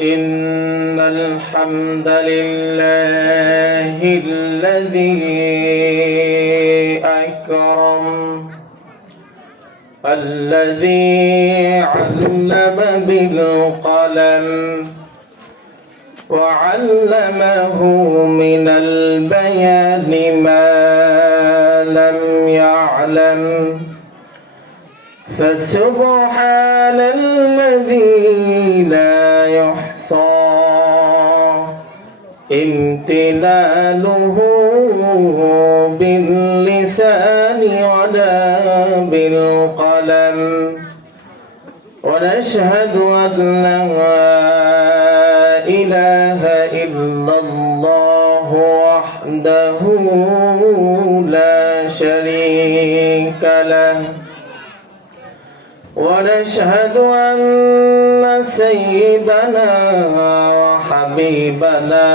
إن الحمد لله الذي أكرم الذي علم بالقلم وعلمه من البيان ما لم يعلم فسبحان الذي لا يحصى امتنانه باللسان ولا بالقلم ونشهد أن لا إله إلا الله وحده لا شريك له ونشهد أن سيدنا وحبيبنا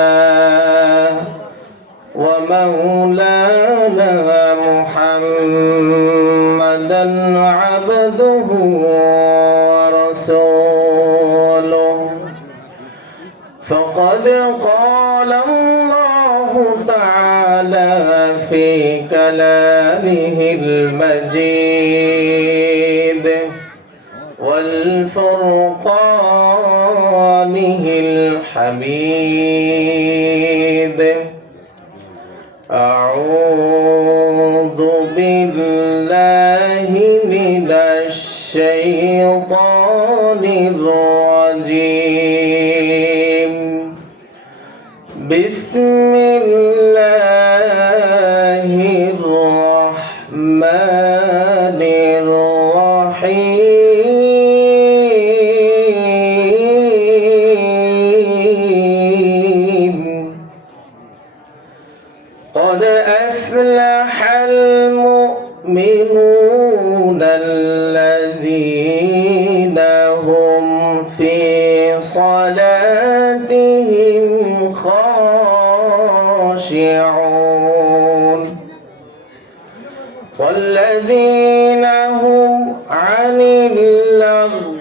ومولانا محمدا عبده ورسوله فقد قال الله تعالى في كلامه المجيد والفرقانه الحميد أعوذ بالله من الشيطان الرجيم بسم الله الرحمن الرحيم قد أفلح المؤمنون الذين هم في صلاتهم خاشعون والذين هم عن اللغو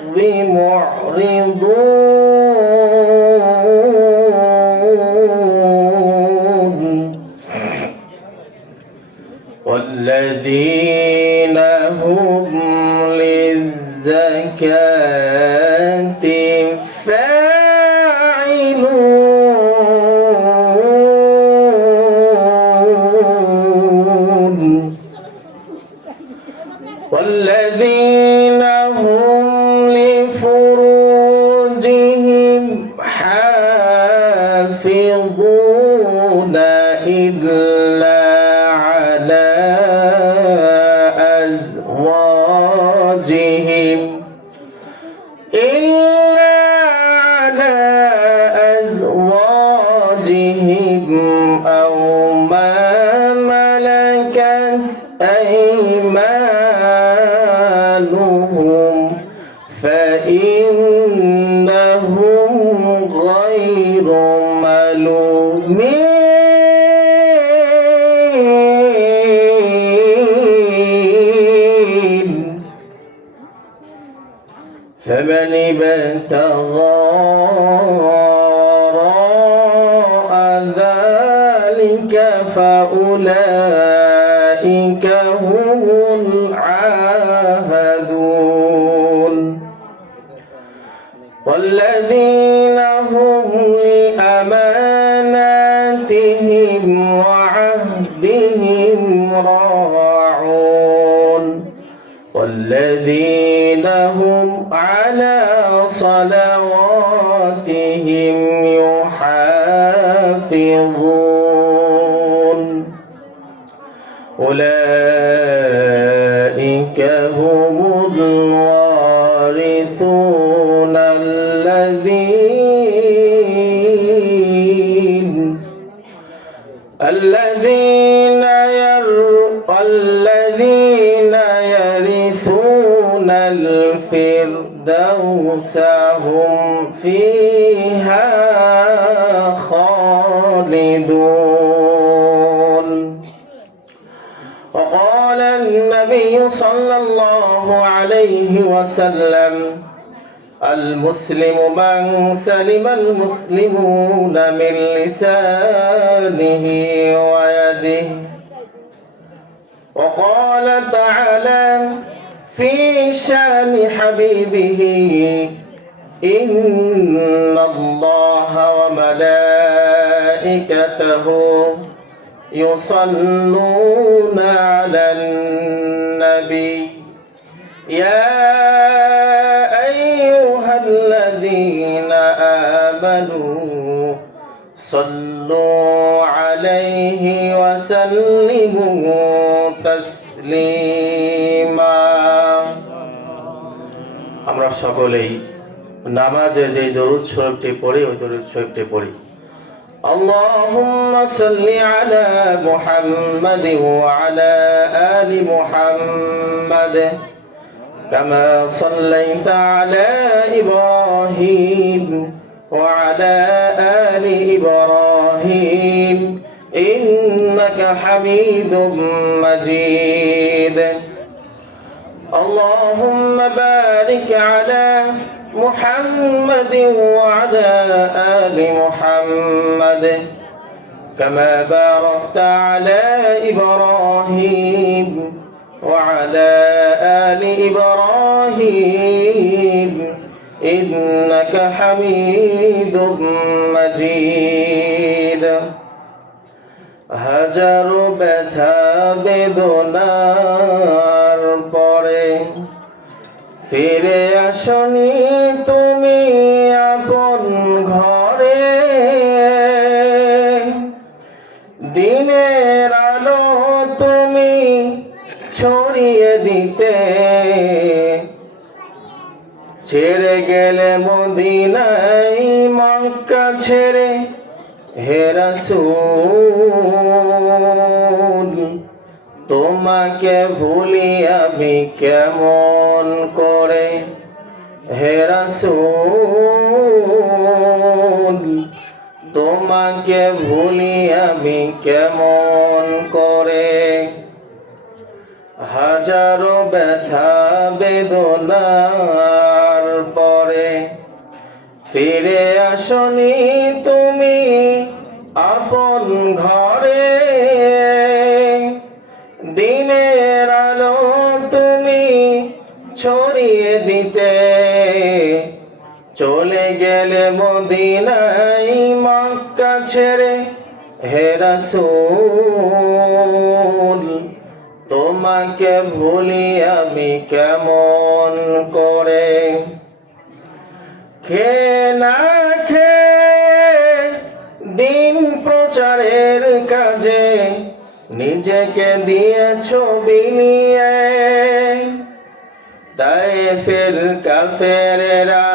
معرضون والذين هم للزكاة فاعلون والذين هم لفروجهم حافظون إلا على أزواجهم أو ما ملكت أيمانهم فإنهم غير ملومين فمن ابتغى وراء ذلك فأولئك هم العادون والذين هم لأماناتهم وعهدهم راعون والذين هم على صلواتهم يحافظون أولئك هم الوارثون الذين يرثون الفردوس هم فيها خالدون. وقال النبي صلى الله عليه وسلم المسلم من سلم المسلمون من لسانه ويده. وقال تعالى في شان حبيبه إن الله وملائكته يصلون على النبي يا أيها الذين آمنوا صلوا عليه وسلموا تسليما. আমরা সকলেই নামাজে যে দরুদ শরীফটি পড়ি ওই দরুদ শরীফটি পড়ি। اللهم صل على محمد وعلى آل محمد كما صليت على إبراهيم وعلى آل إبراهيم إنك حميد مجيد. اللهم بارك على محمد وعلى آل محمد كما باركت على إبراهيم وعلى آل إبراهيم إنك حميد مجيد. হাজার ব্যথা বেদনার পরে ফিরে আসনি তুমি আপন ঘরে, দিনের আলো তুমি ছড়িয়ে দিতে ছেড়ে গেলে মদিনায় মক্কা ছেড়ে হে রাসূল তোমাকে ভুলি আমি কেমন করে, হে রাসূল তোমাকে ভুলি আমি কেমন করে। হাজারো ব্যথা বেদনার পরে ফিরে আসনি তুমি আপন ঘরে, দিনের আলো তুমি ছড়িয়ে দিতে চলে গেলে মদিনায় মক্কা ছেড়ে, হে রাসূল তোমাকে ভুলি আমি কেমন করে। খেয়ে না খেয়ে দিন প্রচারের কাজে নিজেকে দিয়েছো বিলিয়ে, তায়েফের কাফেরেরা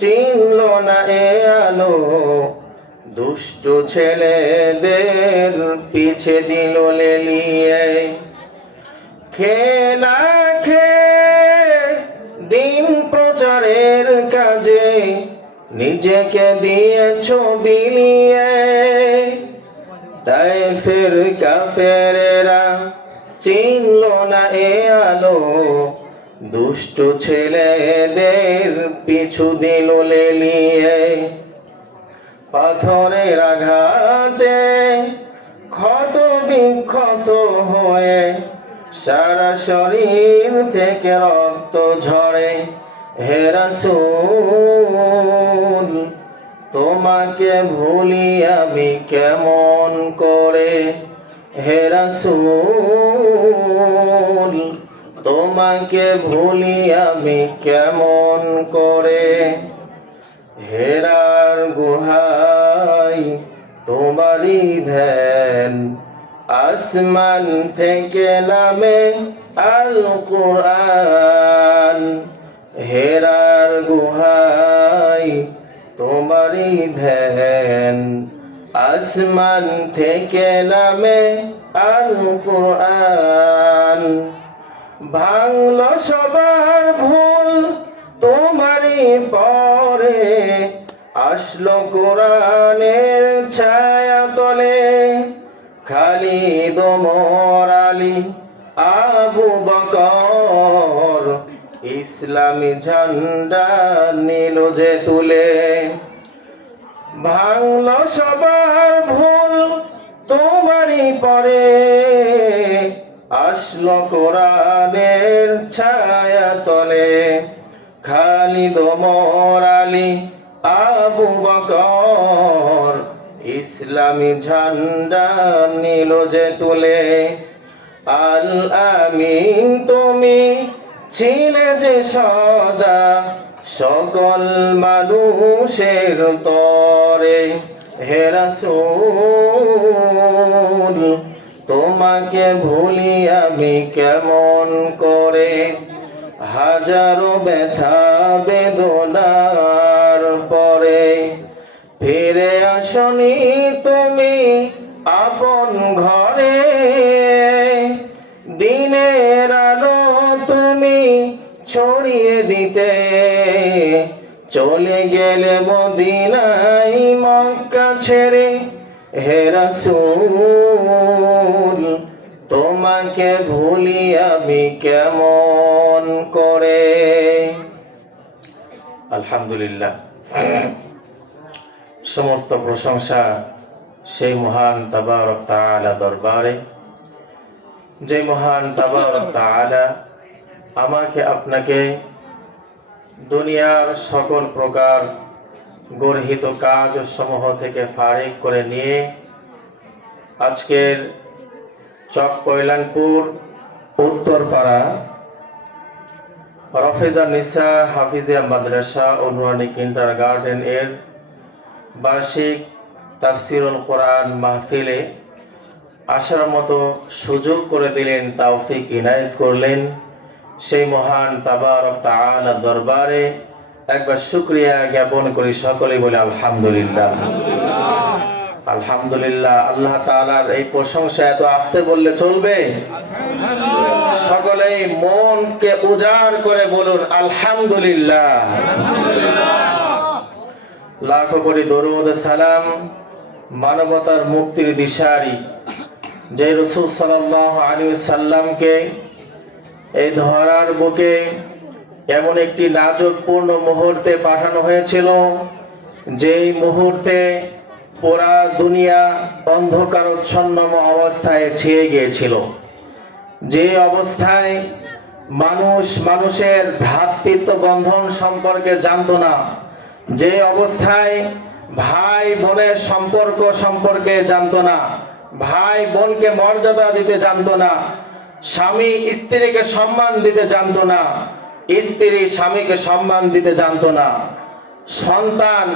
চিনল না এ আলো, দুষ্ট ছেলেদের পিছে দিল লেলিয়ে। খেয়ে না খেয়ে দিন প্রচারের কাজে নিজেকে দিয়েছো বিলিয়ে, তায়েফের কাফেরেরা চিনল না এ আলো, দুষ্ট ছেলেদের পিছু দিল লেলিয়ে। পাথরের আঘাতে ক্ষত বিক্ষত হয়ে সারা শরীর থেকে রক্ত ঝরে, হে রাসূল তোমাকে ভুলি আমি কেমন করে, হে রাসূল তোমাকে ভুলি আমি কেমন করে। হেরার গুহায় তোমারই ধ্যান, আসমান থেকে নামে আল কুরআন। হেরার গুহায় তোমারই ধ্যান, আসমান থেকে নামে আল কুরআন। ভাঙল সবার ভুল তোমারই পরে, আসলো কোরআনের ছায়া তলে। খালিদ ওমর আলী আবু বকর ইসলামী ঝান্ডা নিল যে তুলে। ভাঙলো সবার ভুল তোমারই পরে, আসলো কোরআনের ছায়া তলে। খালিদ ওমর আলী আবু বকর ইসলামী ঝান্ডা নিল যে তুলে। আল আমিন তুমি ছিলে যে সদা সকল মানুষের তরে। হে রাসূল তোমাকে ভুলি আমি কেমন করে, হাজারো ব্যথা বেদনার পরে। ফিরে আসনি তুমি আপন ঘরে, দিনের আলো তুমি ছড়িয়ে দিতে। চলে গেলে মদিনায় মক্কা ছেড়ে। হে রাসূল তোমাকে ভুলি আমি কেমন করে। আলহামদুলিল্লাহ, সমস্ত প্রশংসা সেই মহান তাবারক তাআলা দরবারে, যে মহান তাবারক তাআলা আমাকে আপনাকে দুনিয়ার সকল প্রকার গর্হিত কাজ সমূহ থেকে ফারিগ করে নিয়ে আজকের চক কল্যাণপুর উত্তরপাড়া রফিজা নিসা হাফিজিয়া মাদ্রাসা ও নুরানি কিন্ডারগার্টেন এর বার্ষিক তাফসিরুল কোরআন মাহফিলে আসার মতো সুযোগ করে দিলেন, তৌফিক ইনায়েত করলেন। সেই মহান তাবারক তাআলা দরবারে একবার শুকরিয়া জ্ঞাপন করি, সকলেই বলে আলহামদুলিল্লাহ। আলহামদুলিল্লাহ। আল্লাহ তাআলার এই প্রশংসা এত আস্তে বললে চলবে? সকলেই মনকে উজাড় করে বলুন আলহামদুলিল্লাহ। লাখো কোটি দরুদ সালাম মানবতার মুক্তির দিশারি যে রাসূল সাল্লাল্লাহু আলাইহি ওয়াসাল্লামকে এই ধরার বুকে এমন একটি নাজুকপূর্ণ মুহূর্তে পাঠানো হয়েছিল, যেই মুহূর্তে পুরা দুনিয়া অন্ধকারচ্ছন্ন অবস্থায় ছেয়ে গিয়েছিল, যে অবস্থায় মানুষ মানুষের ভ্রাতৃত্ব বন্ধন সম্পর্কে জানতো না, যে অবস্থায় ভাই বোনের সম্পর্ক সম্পর্কে জানতো না, ভাই বোনকে মর্যাদা দিতে জানতো না, স্বামী স্ত্রীকে সম্মান দিতে জানতো না, স্ত্রী স্বামীকে সম্মান দিতে জানতো না, সন্তান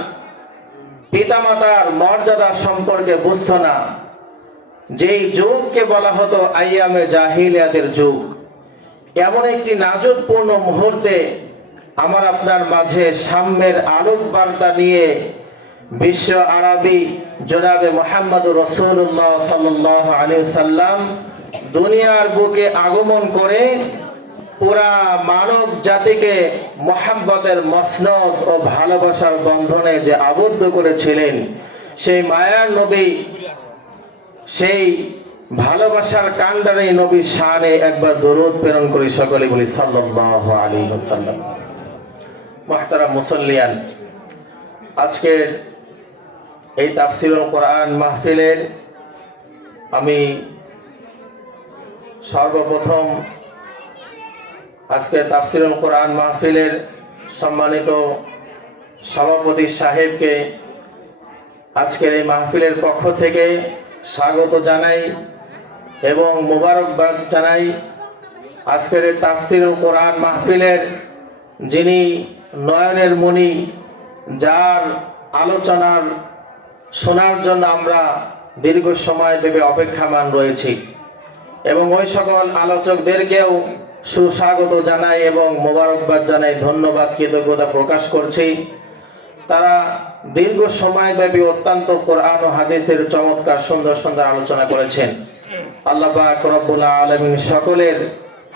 পিতামাতার মর্যাদা সম্পর্কে বুঝতো না, যেই যুগকে বলা হতো আইয়ামে জাহিলিয়াতের যুগ। এমন একটি নাজুকপূর্ণ মুহূর্তে আমার আপনার মাঝে সাম্যের আলোক বার্তা নিয়ে বিশ্ব আরবি জনাবে মুহাম্মদুর রাসূলুল্লাহ সাল্লাল্লাহু আলাইহি ওয়াসাল্লাম দুনিয়ার বুকে আগমন করে পুরা মানব জাতিকে মুহাব্বতের মসনদ ও ভালোবাসার বন্ধনে যে আবদ্ধ করেছিলেন, সেই মায়ার নবী, সেই ভালোবাসার কান্ডারি নবীর শানে একবার দরুদ প্রেরণ করি, সকলে বলি সাল্লাল্লাহু আলাইহি ওয়াসাল্লাম। মুহতারাম মুসল্লিয়ান, আজকের এই তাফসিরুল কোরআন মাহফিলের আমি সর্বপ্রথম আজকে তাফসিরুল কোরআন মাহফিলের সম্মানিত সভাপতি সাহেবকে আজকের এই মাহফিলের পক্ষ থেকে স্বাগত জানাই এবং মোবারকবাদ জানাই। আজকের এই তাফসিরুল কোরআন মাহফিলের যিনি নয়নের মণি, যার আলোচনার শোনার জন্য আমরা দীর্ঘ সময় ধরে অপেক্ষামান রয়েছি, এবং ওই সকল আলোচকদেরকেও সুস্বাগত জানাই এবং মোবারকবাদ জানাই, ধন্যবাদ কৃতজ্ঞতা প্রকাশ করছি। তারা দীর্ঘ সময় ব্যাপী অত্যন্ত কোরআন ও হাদিসের চমৎকার সুন্দর সুন্দর আলোচনা করেছেন। আল্লাহ পাক রব্বুল আলামিন সকলের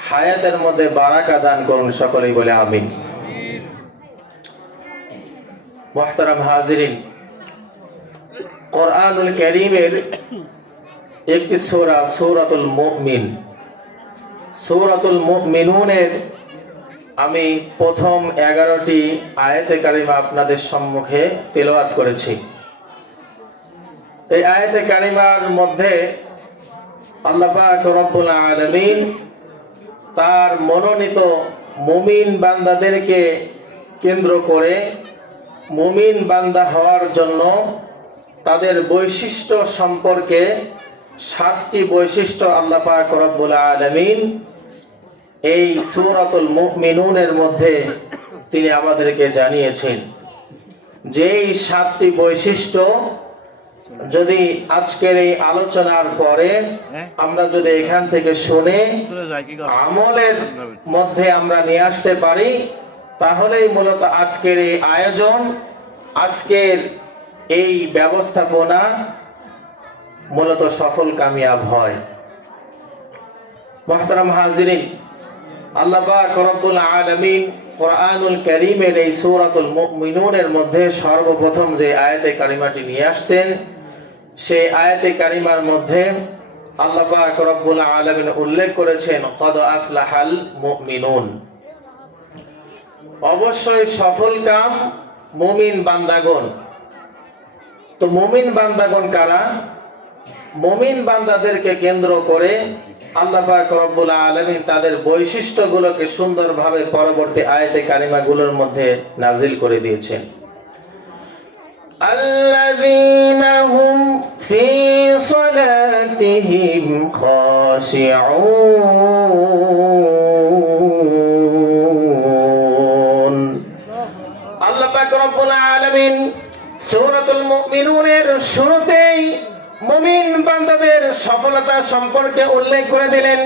হায়াতের মধ্যে বারাকা দান করুন, সকলেই বলে আমিন। মুহতারাম হাজিরিন, কোরআনুল কারীমের একটি সূরা সূরাতুল মুমিন, সূরাতুল মুমিনুনের আমি প্রথম 11টি আয়াতে কারিমা আপনাদের সম্মুখে তেলাওয়াত করেছি। এই আয়াতে কারিমার মধ্যে আল্লাহ পাক রব্বুল আলামিন তার মনোনীত মুমিন বান্দাদেরকে কেন্দ্র করে মুমিন বান্দা হওয়ার জন্য তাদের বৈশিষ্ট্য সম্পর্কে 7টি বৈশিষ্ট্য আল্লাহ পাক রব্বুল আলামিন এই সূরাতুল মুমিনুনের মধ্যে তিনি আমাদেরকে জানিয়েছেন। যে এই 7টি বৈশিষ্ট্য যদি আজকের এই আলোচনার পরে আমরা যদি এখান থেকে শুনে আমলের মধ্যে আমরা নিয়ে আসতে পারি, তাহলেই মূলত আজকের এই আয়োজন, আজকের এই ব্যবস্থাপনা মূলত সফল কামিয়াব হয়। মুহতারাম হাজিরিন, আল্লাহ পাক রব্বুল আলামিন কোরআনুল কারীমের এই সূরাতুল মুমিনুনের মধ্যে সর্বপ্রথম যে আয়াতে কারিমাটি নিয়ে আসছেন, সেই আয়াতে কারিমার মধ্যে আল্লাহ পাক রব্বুল আলামিন উল্লেখ করেছেন কদ আফলাহাল মুমিনুন। অবশ্যই সফল কাম মুমিন বান্দাগণ। তো মুমিন বান্দাগণ কারা? মুমিন বান্দাদেরকে কেন্দ্র করে আল্লাহ পাক রব্বুল আলামিন তাদের বৈশিষ্ট্যগুলোকে সুন্দরভাবে পরবর্তী আয়াতে কারিমাগুলোর মধ্যে নাজিল করে দিয়েছেন। আল্লাযীনা হুম ফি সালাতিহিম খাশিউন। আল্লাহ পাক রব্বুল আলামিন সূরাতুল মুমিনুনের শুরুতেই মুমিন বান্দাদের সফলতা সম্পর্কে উল্লেখ করে দিলেন।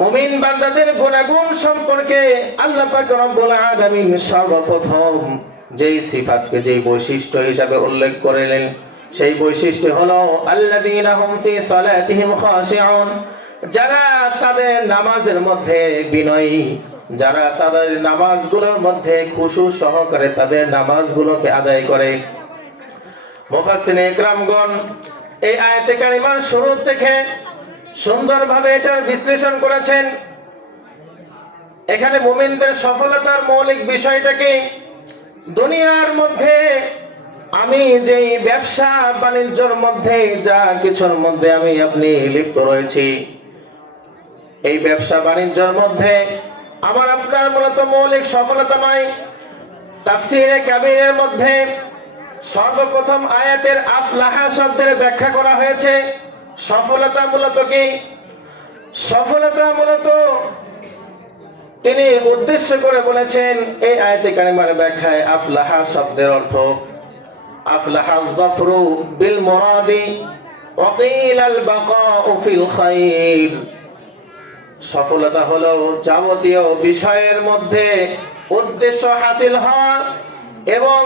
মুমিন বান্দাদের গুণাগুণ সম্পর্কে আল্লাহ পাক রব্বুল আলামিন সর্বপ্রথম যেই সিফাতকে, যেই বৈশিষ্ট্য হিসাবে উল্লেখ করলেন, সেই বৈশিষ্ট্য হলো আল্লাযীনা হুম ফি সালাতিহিম খাশিউন। যারা তাদের নামাজের মধ্যে বিনয়ী, যারা তাদের নামাজগুলোর মধ্যে খুশু সহকারে তাদের নামাজগুলোকে আদায় করে। মুফাসসিরিনে ইকরামগণ এই আয়াতে কারিমার শুরু থেকে সুন্দরভাবে এটার বিশ্লেষণ করেছেন। এখানে মুমিনদের সফলতার মৌলিক বিষয়টা কি? দুনিয়ার মধ্যে আমি যেই ব্যবসা বাণিজ্যের মধ্যে, যা কিছুর মধ্যে আমি আপনি লিপ্ত রয়েছি, এই ব্যবসা বাণিজ্যের মধ্যে আমার আপনার মূলত মৌলিক সফলতা নয়। তাফসীরে কাবীরের মধ্যে সর্বপ্রথম আয়াতের আফলাহা শব্দের ব্যাখ্যা করা হয়েছে। সফলতা মূলত কি? সফলতা মূলত তিনি উদ্দেশ্য করে বলেছেন এই আয়াতে কারিমার ব্যাখ্যায় আফলাহা শব্দের অর্থ আফলাহা যাফরু বিল মুরাদি ওয়া কিল আল বাকাউ ফিল খায়র। সফলতা হলো যাবতীয় বিষয়ের মধ্যে উদ্দেশ্য হাসিল হওয়া এবং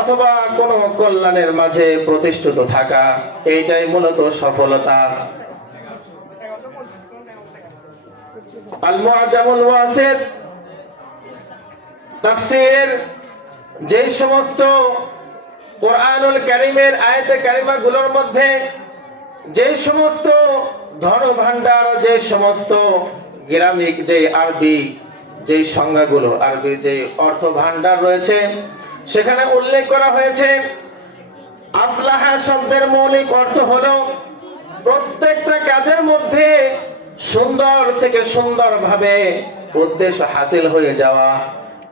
অথবা কোনো কল্যাণের মাঝে প্রতিষ্ঠিত থাকা, এইটাই মূলত সফলতা। আল মুআজামুল ওয়াসিত তাফসীর যে সমস্ত কোরআনুল কারীমের আয়াতে কারিমাগুলোর মধ্যে যে সমস্ত ধন ভান্ডার, যে সমস্ত গ্রামিক, যে আরবি যে সংজ্ঞাগুলো, আরবি যে অর্থ ভান্ডার রয়েছে, সেখানে উল্লেখ করা হয়েছে আফলাহা শব্দের মৌলিক অর্থ হলো প্রত্যেকটা কাজের মধ্যে সুন্দর থেকে সুন্দরভাবে উদ্দেশ্য হাসিল হয়ে যাওয়া।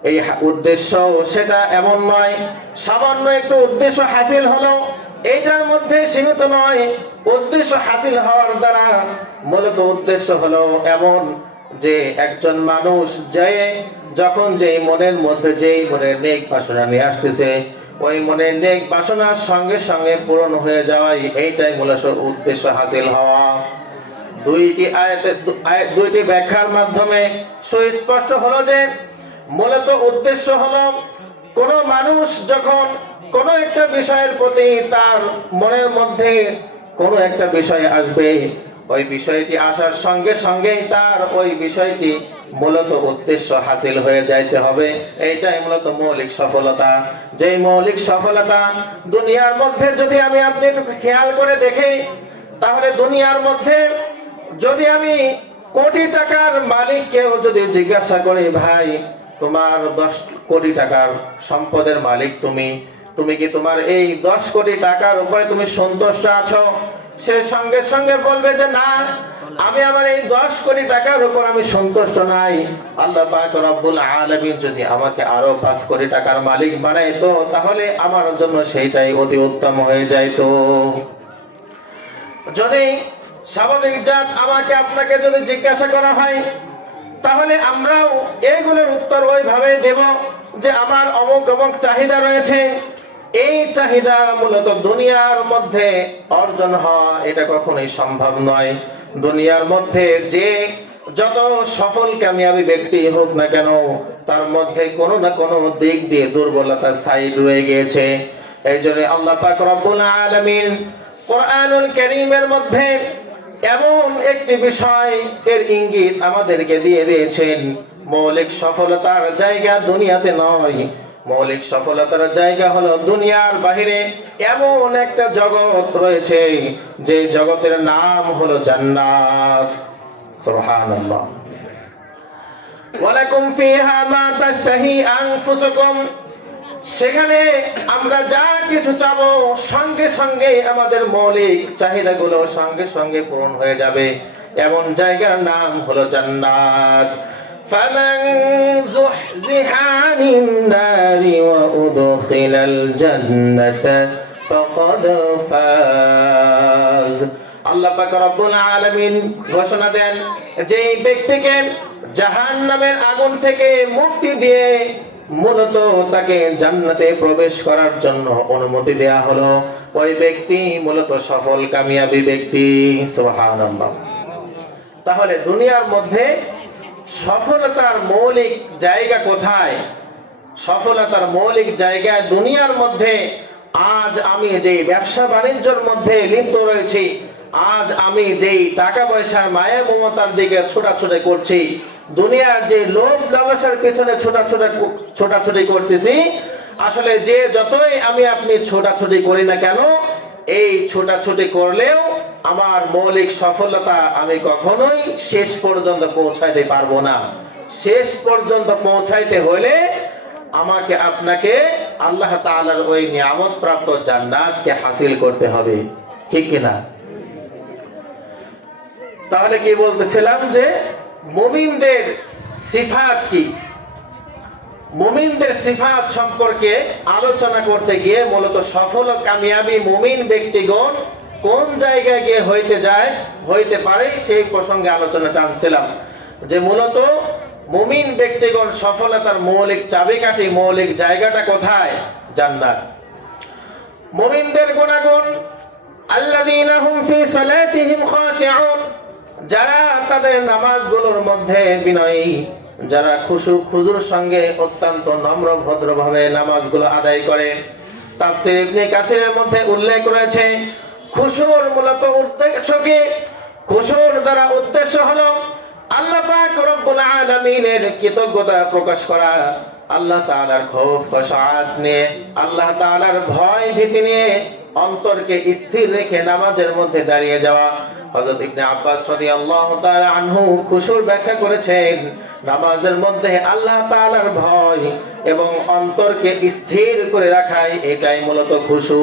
এই উদ্দেশ্য সেটা এমন নয় সামান্য একটু উদ্দেশ্য হাসিল হলো, এইটার মধ্যে সীমিত নয়। উদ্দেশ্য হাসিল হওয়ার দ্বারা মূলত উদ্দেশ্য হলো এমন যে একজন মানুষ যখন যেই মনের মধ্যে যেই মনের নেক বাসনা নিয়ে আসতেছে, ওই মনের নেক বাসনার সঙ্গে সঙ্গে পূরণ হয়ে যাওয়াই এইটাই মূলত উদ্দেশ্য হাসিল হওয়া। দুইটি ব্যাখ্যার মাধ্যমে সুস্পষ্ট হলো যে মূলত উদ্দেশ্য হলো কোন মানুষ যখন কোন একটা বিষয়ের প্রতি তার মনের মধ্যে কোন একটা বিষয় আসবে, ওই বিষয়টি আসার সঙ্গে সঙ্গেই তার ওই বিষয়টি মূলত উদ্দেশ্য হাসিল হয়ে যাইতে হবে। এইটাই মূলত মৌলিক সফলতা। যেই মৌলিক সফলতা দুনিয়ার মধ্যে যদি আমি আপনি একটু খেয়াল করে দেখি, তাহলে দুনিয়ার মধ্যে যদি আমি কোটি টাকার মালিককেও যদি জিজ্ঞাসা করে, ভাই তোমার 10 কোটি টাকার সম্পদের মালিক তুমি, তুমি কি তোমার এই 10 কোটি টাকার উপরে তুমি সন্তুষ্ট আছো? সে সঙ্গে সঙ্গে বলবে যে না, আমি আমার এই 10 কোটি টাকার উপর আমি সন্তুষ্ট নাই। আল্লাহ পাক রব্বুল আলামিন যদি আমাকে আরো 5 কোটি টাকার মালিক বানাইতো, তাহলে আমার জন্য সেইটাই অতি উত্তম হয়ে যাইতো। যদি স্বাভাবিক জাত আমাকে আপনাকে যদি জিজ্ঞাসা করা হয়, তাহলে আমরাও এগুলোর উত্তর ওইভাবে দেব যে আমার অমুক অমুক চাহিদা রয়েছে। এই চাহিদা মূলত দুনিয়ার মধ্যে অর্জন হওয়া এটা কখনোই সম্ভব নয়। দুনিয়ার মধ্যে যে যত সফল কামিয়াবি ব্যক্তি হোক না কেন, তার মধ্যে কোনো না কোনো দিক দিয়ে দুর্বলতার সাইড রয়ে গিয়েছে। এই জন্য আল্লাহ পাক রব্বুল আলামিন কোরআনুল কারীমের মধ্যে এমন একটি বিষয় এর ইঙ্গিত আমাদেরকে দিয়ে দিয়েছেন, মৌলিক সফলতার জায়গা দুনিয়াতে নয়, মৌলিক সফলতার জায়গা হলো দুনিয়ার বাহিরে এমন একটা জগৎ রয়েছে, যে জগতের নাম হলো জান্নাত। সুবহানাল্লাহ। ওয়ালাকুম ফিহা মা তাশতাহি আনফুসুকুম, সেখানে আমরা যা কিছু চাবো সঙ্গে সঙ্গে আমাদের মৌলিক চাহিদাগুলো সঙ্গে সঙ্গে পূরণ হয়ে যাবে, এমন জায়গার নাম হলো জান্নাত। ফামান যুহজিহা আনিন নারি ওয়া উদখিলাল জান্নাতা ফাকাদ ফাজ। আল্লাহ পাক রব্বুল আলামিন ঘোষণা দেন যে এই ব্যক্তিকে জাহান্নামের আগুন থেকে মুক্তি দিয়ে মূলত তাকে জান্নাতে প্রবেশ করার জন্য অনুমতি দেয়া হলো, ওই ব্যক্তি মূলত সফল কামিয়াবি ব্যক্তি। সুবহানাল্লাহ। তাহলে দুনিয়ার মধ্যে সফলতার মৌলিক জায়গা কোথায়? সফলতার মৌলিক জায়গা দুনিয়ার মধ্যে আজ আমি যে ব্যবসা বাণিজ্যের মধ্যে লিপ্ত রয়েছি, আজ আমি যেই টাকা পয়সার মায়া মমতার দিকে ছোটাছুটি করছি, দুনিয়ার যে লোভ লালসার পেছনে ছোটাছুটি করতেছি, আসলে যে যতই আমি আপনি ছোটাছুটি করি না কেন, এই ছোটাছুটি করলেও আমার মৌলিক সফলতা আমি কখনোই শেষ পর্যন্ত পৌঁছাইতে পারবো না। শেষ পর্যন্ত পৌঁছাইতে হলে আমাকে আপনাকে আল্লাহ তাআলার ওই নিয়ামত প্রাপ্ত জান্নাতকে হাসিল করতে হবে, ঠিক কিনা? তাহলে কি বলতেছিলাম যে মুমিনদের সিফাত কি? মুমিনদের সিফাত সম্পর্কে আলোচনা করতে গিয়ে মূলত সফল কামিয়াবি মুমিন ব্যক্তিগণ কোন জায়গায় গিয়ে হইতে পারে সেই প্রসঙ্গে আলোচনা টানছিলাম, যে মূলত মুমিন ব্যক্তিগণ সফলতার মৌলিক চাবিকাঠি, মৌলিক জায়গাটা কোথায়? জান্নাত। মুমিনদের গুণাগুণ আল্লাযীনা হুম ফি সালাতিহিম খাশিউন, যারা তাদের নামাজগুলোর মধ্যে বিনয়ী, যারা খুশু খুজুর সঙ্গে অত্যন্ত নম্র ভদ্রভাবে নামাজগুলো আদায় করে। তাফসীর ইবনে কাসিরের মধ্যে উল্লেখ রয়েছে খুশুর মূলত উদ্দেশ্য কি? খুশুর দ্বারা উদ্দেশ্য হলো আল্লাহ পাক রব্বুল আলামিনের কৃতজ্ঞতা প্রকাশ করা, আল্লাহ তাআলার খৌফ খশাআত নিয়ে, আল্লাহ তাআলার ভয় ভীতি নিয়ে অন্তরকে স্থির রেখে নামাজের মধ্যে দাঁড়িয়ে যাওয়া। হযরত ইবনে আব্বাস রাদিয়াল্লাহু তাআলা আনহু খুশুর ব্যাখ্যা করেছেন, নামাজের মধ্যে আল্লাহ তাআলার ভয় এবং অন্তরকে স্থির করে রাখাই এটাই মূলত খুশু।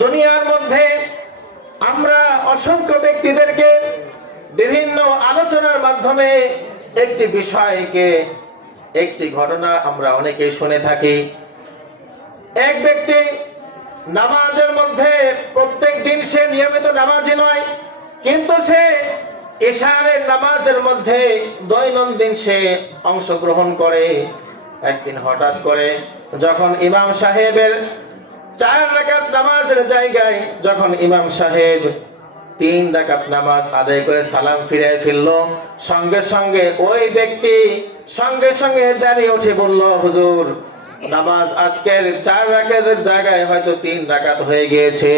দুনিয়ার মধ্যে আমরা অসংখ্য ব্যক্তিদেরকে বিভিন্ন আলোচনার মাধ্যমে একটি বিষয়কে, একটি ঘটনা আমরা অনেকেই শুনে থাকি। এক ব্যক্তি নামাজের মধ্যে প্রত্যেক দিন সে নিয়মিত নামাজি নয়, কিন্তু সে ইশারের নামাজের মধ্যে দৈনন্দিন সে অংশগ্রহণ করে। একদিন হঠাৎ করে যখন ইমাম সাহেবের 4 রাকাত নামাজের জায়গায় যখন ইমাম সাহেব 3 রাকাত নামাজ আদায় করে সালাম ফিরিয়ে ফেলল, সঙ্গে সঙ্গে ওই ব্যক্তি সঙ্গে সঙ্গে দাঁড়িয়ে উঠে বলল, হুজুর নামাজ আজকের 4 রাকাতের জায়গায় হয়তো 3 রাকাত হয়ে গিয়েছে।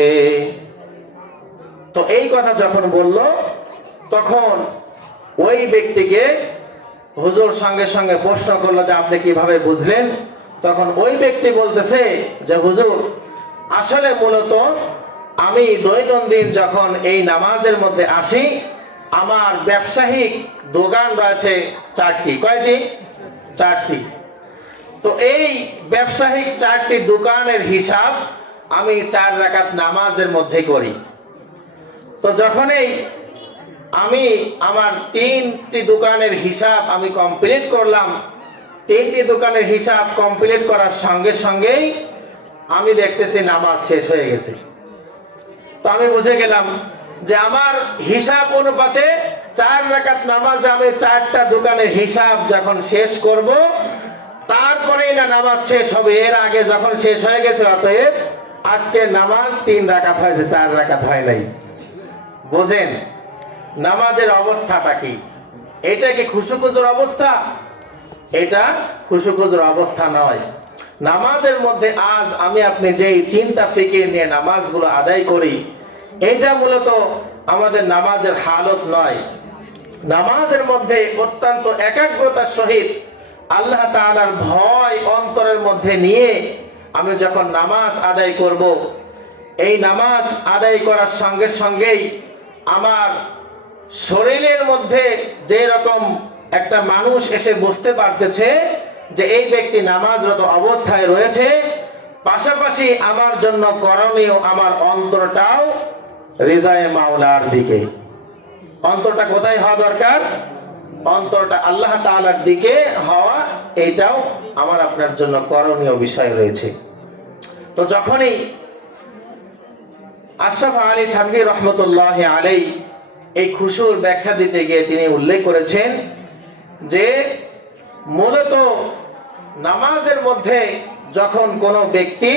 তো এই কথা যখন বলল, তখন ওই ব্যক্তিকে হুজুর সঙ্গে সঙ্গে প্রশ্ন করলো যে আপনি কিভাবে বুঝলেন? তখন ওই ব্যক্তি বলতেছে যে হুজুর, আসলে মূলত আমি দৈনন্দিন যখন এই নামাজের মধ্যে আসি, আমার ব্যবসায়িক দোকান রয়েছে 4টি। কয়টি? 4টি। তো এই ব্যবসায়িক 4টি দোকানের হিসাব আমি 4 রাকাত নামাজের মধ্যে করি। তো যখনই আমি আমার 3টি দোকানের হিসাব আমি কমপ্লিট করলাম, 3টি দোকানের হিসাব কমপ্লিট করার সঙ্গে সঙ্গেই আমি দেখতেছি নামাজ শেষ হয়ে গেছে। তো আমি বুঝে গেলাম যে আমার হিসাব অনুপাতে 4 রাকাত নামাজে আমি 4টা দোকানের হিসাব যখন শেষ করব তারপরেই না নামাজ শেষ হবে, এর আগে যখন শেষ হয়ে গেছে। অতএব আজকে নামাজ 3 রাকাত হয়েছে, 4 রাকাত হয় নাই। বোঝেন নামাজের অবস্থাটা কি? এটা কি খুশুখুজুর অবস্থা? এটা খুশুখুজুর অবস্থা নয়। নামাজের মধ্যে আজ আমি আপনি যেই চিন্তা ফিকির নিয়ে নামাজগুলো আদায় করি, এটা মূলত আমাদের নামাজের হালত নয়। নামাজের মধ্যে অত্যন্ত একাগ্রতার সহিত আল্লাহ তাআলার ভয় অন্তরের মধ্যে নিয়ে আমি যখন নামাজ আদায় করব, এই নামাজ আদায় করার সঙ্গে সঙ্গেই আমার শরীরের মধ্যে যে রকম একটা মানুষ এসে বুঝতে পারতেছে যে এই ব্যক্তি নামাজরত অবস্থায় রয়েছে, পাশাপাশি আমার জন্য করণীয় আমার অন্তরটাও রিজায়ে মাওলার দিকে। অন্তরটা কোথায় হওয়া দরকার? অন্তরটা আল্লাহ তাআলার দিকে হওয়া, এটাও আমার আপনার জন্য করণীয় বিষয় রয়েছে। তো যখনই আশরাফ আলী থানভী রহমতুল্লাহ আলাইহি এই খুশুর ব্যাখ্যা দিতে গিয়ে তিনি উল্লেখ করেছেন যে মূলত নামাজের মধ্যে যখন কোনো ব্যক্তি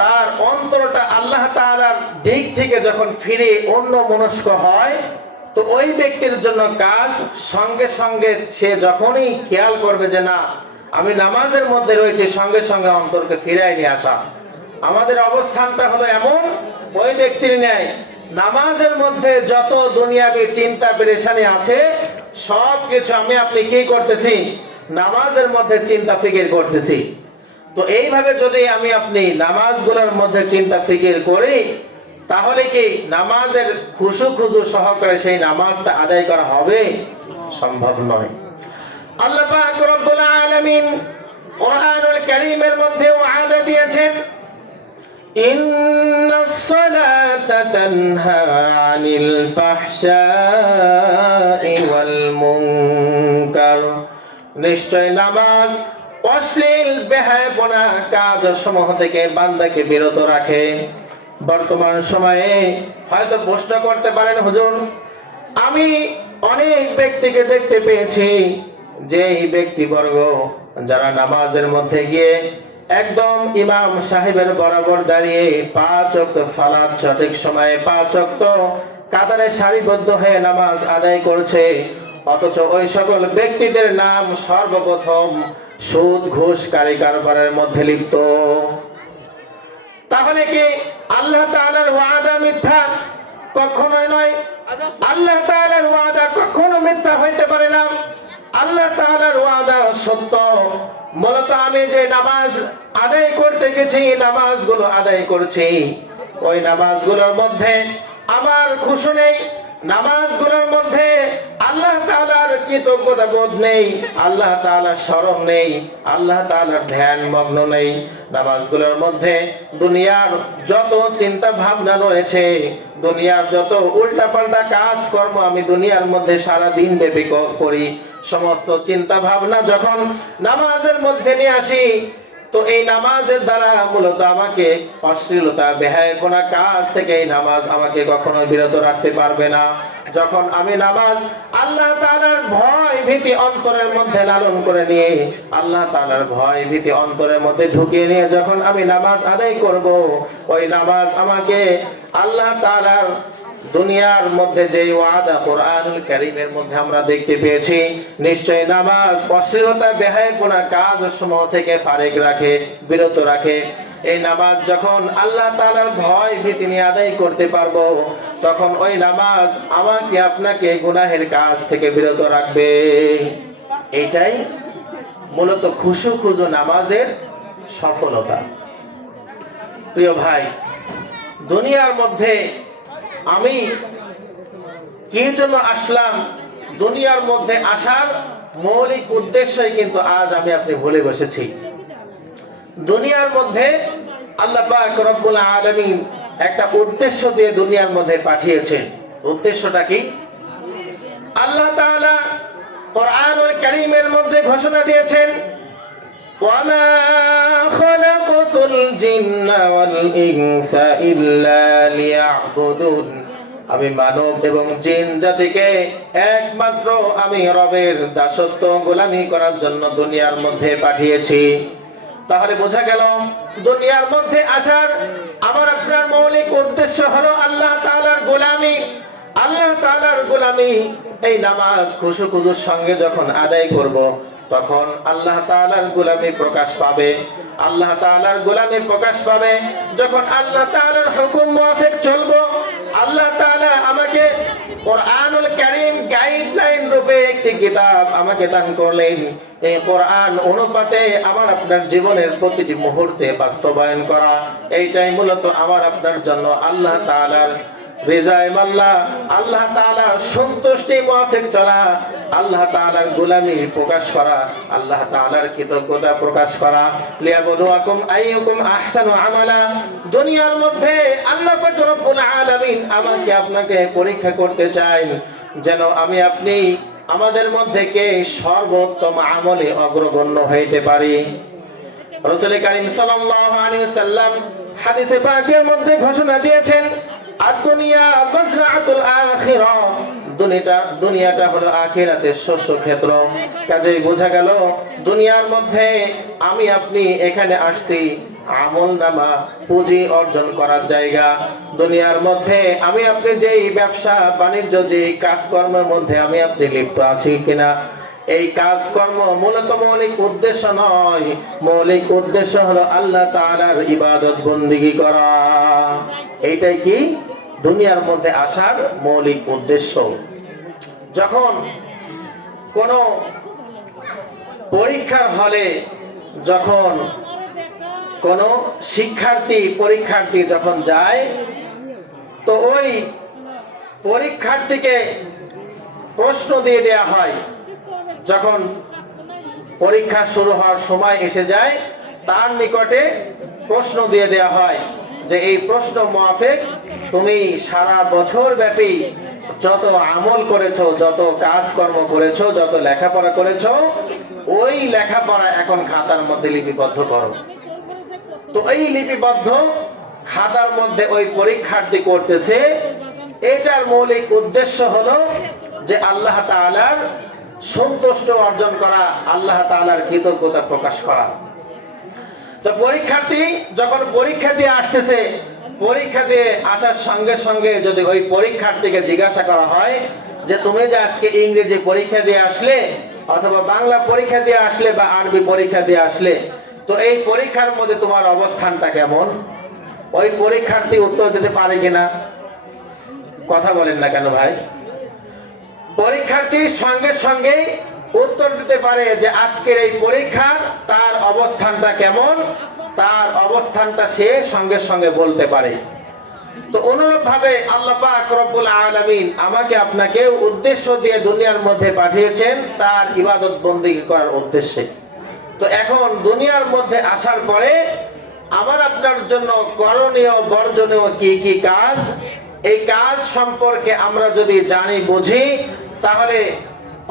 তার অন্তরটা আল্লাহ তাআলার দিক থেকে যখন ফিরে অন্য মনস্ক হয়, তো ওই ব্যক্তির জন্য কাজ সঙ্গে সঙ্গে সে যখনই খেয়াল করবে যে না আমি নামাজের মধ্যে রয়েছে, সঙ্গে সঙ্গে অন্তরকে ফিরাই নিয়ে আসা। আমাদের অবস্থানটা হলো এমন ওই ব্যক্তির ন্যায়, নামাজের মধ্যে যত দুনিয়াবী চিন্তা পেরেশানি আছে সব কিছু আমি আপনি কি করতেছি? নামাজের মধ্যে চিন্তা ফিকির করতেছি। তো এইভাবে যদি আমি আপনি নামাজগুলোর মধ্যে চিন্তা ফিকির করি, তাহলে কি নামাজের খুশু সহকারে সেই নামাজটা আদায় করা হবে? সম্ভব নয়। আল্লাহ পাক রব্বুল আলামিন কোরআনুল কারীমের মধ্যে ওয়াদা দিয়েছেন, ইন্নাস সালাতা তানহা আনিল ফাহশাই ওয়াল মুনকার, নিশ্চয় নামাজ অশ্লীল বেহায়াপনা কাজসমূহ থেকে বান্দাকে বিরত রাখে। বর্তমান সময়ে হয়তো প্রশ্ন করতে পারেন, হুজুর আমি অনেক ব্যক্তিকে দেখতে পেয়েছি যে এই ব্যক্তিবর্গ যারা নামাজের মধ্যে গিয়ে একদম ইমাম সাহেবের বরাবর দাঁড়িয়ে 5 ওয়াক্ত সালাত সঠিক সময়ে 5 ওয়াক্ত কাতারে সারিবদ্ধ হয়ে নামাজ আদায় করছে, অথচ ওই সকল ব্যক্তিদের নাম সর্বপ্রথম সুদ ঘুষ কারবারের মধ্যে লিপ্ত। তাহলে কি আল্লাহ তাআলার ওয়াদা মিথ্যা? কখনোই নয়। আল্লাহ তাআলার ওয়াদা কখনো মিথ্যা হইতে পারে না। আল্লাহ তাআলার ওয়াদা সত্য। মূলত আমি যে নামাজ আদায় করতে গেছি, নামাজগুলো আদায় করছি, ওই নামাজগুলোর মধ্যে আমার খুশি নেই, নামাজগুলোর মধ্যে আল্লাহ তাআলার কৃতজ্ঞতা বোধ নেই, আল্লাহ তাআলার স্মরণ নেই, আল্লাহ তাআলার ধ্যান মগ্ন নেই। নামাজগুলোর মধ্যে দুনিয়ার যত চিন্তা ভাবনা রয়েছে, দুনিয়ার যত উল্টাপাল্টা কাজকর্ম আমি দুনিয়ার মধ্যে সারা দিন ব্যাপী করি, সমস্ত চিন্তা ভাবনা যখন নামাজের মধ্যে নিয়ে আসি, তো এই নামাজের দ্বারা মূলত আমাকে অশ্লীলতা বেহায়াপনা কাজ থেকে এই নামাজ আমাকে কখনো বিরত রাখতে পারবে না। যখন আমি নামাজ আল্লাহ তাআলার ভয় ভীতি অন্তরের মধ্যে লালন করে নিয়ে, আল্লাহ তাআলার ভয় ভীতি অন্তরের মধ্যে ঢুকিয়ে নিয়ে যখন আমি নামাজ আদায় করব, ওই নামাজ আমাকে আল্লাহ তাআলার দুনিয়ার মধ্যে যে ওয়াদা কোরআনুল কারীমের মধ্যে আমরা দেখতে পেয়েছি, নিশ্চয় নামাজ অশ্লীলতা বেহায়াপনা কাজসমূহ থেকে ফারেক রাখে, বিরত রাখে। এই নামাজ যখন আল্লাহ তাআলার ভয় ভীতি নিয়ে আদায় করতে পারবো, তখন ওই নামাজ আমাকে আপনাকে গুনাহের কাজ থেকে বিরত রাখবে। এটাই মূলত খুশু নামাজের সফলতা। প্রিয় ভাই, দুনিয়ার মধ্যে আমি কি জন্য আসলাম, দুনিয়ার মধ্যে আসার মৌলিক উদ্দেশ্যই কিন্তু আজ আমি আপনি ভুলে বসেছি। দুনিয়ার মধ্যে আল্লাহ পাক রব্বুল আলামিন একটা উদ্দেশ্য দিয়ে দুনিয়ার মধ্যে পাঠিয়েছেন। উদ্দেশ্যটা কি? আল্লাহ তাআলা কোরআনুল কারীমের মধ্যে ঘোষণা দিয়েছেন, ওয়ামা খালাকাতুল জিন্না ওয়াল ইনসা ইল্লা লিয়াবুদুন। আমি মানব এবং জিন জাতিকে একমাত্র আমি রবের দাসত্ব গোলামি করার জন্য দুনিয়ার মধ্যে পাঠিয়েছি। তাহলে বোঝা গেল দুনিয়ার মধ্যে আসার আমার আপনার মৌলিক উদ্দেশ্য হলো আল্লাহ তাআলার গোলামি। আল্লাহ তাআলার গোলামি, এই নামাজ খুশুখুজুর সঙ্গে যখন আদায় করব, তখন আল্লাহ তাআলার গোলামি প্রকাশ পাবে। আল্লাহ তাআলার গোলামি প্রকাশ পাবে যখন আল্লাহ তাআলার হুকুম মুআফিক চলবো। আল্লাহ তাআলা আমাকে কোরআনুল কারীম গাইডলাইন রূপে একটি কিতাব আমাকে দান করলেন। এই কোরআন অনুপাতে আমার আপনার জীবনের প্রতিটি মুহূর্তে বাস্তবায়ন করা, এইটাই মূলত আমার আপনার জন্য আল্লাহ তাআলার রিজায়ে মাল্লা, আল্লাহ তাআলার সন্তুষ্টি মুআফিক চলা, আল্লাহ তাআলার গোলামি প্রকাশ করা, আল্লাহ তাআলার কৃতজ্ঞতা প্রকাশ করা। লিয়াবলুয়াকুম আইয়ুকুম আহসানু আমালা। দুনিয়ার মধ্যে আল্লাহ পাক রব্বুল আলামিন আমাকে আপনাকে পরীক্ষা করতে চান, যেন আমি আপনি আমাদের মধ্যে কে সর্বোত্তম আমলে অগ্রগণ্য হইতে পারি। রাসূল কারীম সাল্লাল্লাহু আলাইহি ওয়াসাল্লাম হাদিসে পাকের মধ্যে ঘোষণা দিয়েছেন, আদ-দুনিয়া মাযরাআতুল আখিরা। দুনিয়াটা হলো আখিরাতের শস্য ক্ষেত্র। কাজেই বোঝা গেল দুনিয়ার মধ্যে আমি আপনি এখানে আসছি আমলনামা পুঁজি অর্জন করার জায়গা। দুনিয়ার মধ্যে আমি আপনি যেই ব্যবসা বাণিজ্য যে কাজকর্মের মধ্যে আমি আপনি লিপ্ত আছি কিনা, এই কাজকর্ম মূলত মৌলিক উদ্দেশ্য নয়। মৌলিক উদ্দেশ্য হলো আল্লাহ তাআলার ইবাদত বন্দেগী করা। এইটাই কি দুনিয়ার মধ্যে আসার মৌলিক উদ্দেশ্য। যখন কোন পরীক্ষার হলে যখন কোন পরীক্ষার্থী যখন যায়, তো ওই পরীক্ষার্থীকে প্রশ্ন দিয়ে দেয়া হয়। যখন পরীক্ষা শুরু হওয়ার সময় এসে যায়, তার নিকটে প্রশ্ন দিয়ে দেয়া হয় যে এই প্রশ্ন মুআফিক তুমি সারা বছর ব্যাপী যত আমল করেছো, যত কাজকর্ম করেছো, যত লেখাপড়া করেছো, ওই লেখাপড়া এখন খাতার মধ্যে লিপিবদ্ধ করো। তো এই লিপিবদ্ধ খাতার মধ্যে ওই পরীক্ষার্থী করতেছে, এটার মৌলিক উদ্দেশ্য হলো যে আল্লাহ তাআলার সন্তুষ্ট অর্জন করা, আল্লাহ তাআলার কৃতজ্ঞতা প্রকাশ করা। তো পরীক্ষার্থী যখন পরীক্ষা দিয়ে আসতেছে, পরীক্ষা দিয়ে আসার সঙ্গে সঙ্গে যদি ওই পরীক্ষার্থীকে জিজ্ঞাসা করা হয় যে তুমি যে আজকে ইংরেজি পরীক্ষা দিয়ে আসলে, অথবা বাংলা পরীক্ষা দিয়ে আসলে, বা আরবি পরীক্ষা দিয়ে আসলে, তো এই পরীক্ষার মধ্যে তোমার অবস্থানটা কেমন, ওই পরীক্ষার্থী উত্তর দিতে পারে কিনা? কথা বলেন না কেন ভাই? পরীক্ষার্থী সঙ্গে সঙ্গে উত্তর দিতে পারে যে আজকের এই পরীক্ষার তার অবস্থানটা কেমন, তার অবস্থানটা সে সঙ্গে সঙ্গে বলতে পারে। তো অনুরূপ ভাবে আল্লাহ পাক রব্বুল আলামিন আমাকে আপনাকে উদ্দেশ্য দিয়ে দুনিয়ার মধ্যে পাঠিয়েছেন তার ইবাদত বন্দেগী করার উদ্দেশ্যে। তো এখন দুনিয়ার মধ্যে আসার পরে আমার আপনার জন্য করণীয় বর্জনীয় কি কি কাজ, এই কাজ সম্পর্কে আমরা যদি জানি বুঝি, তাহলে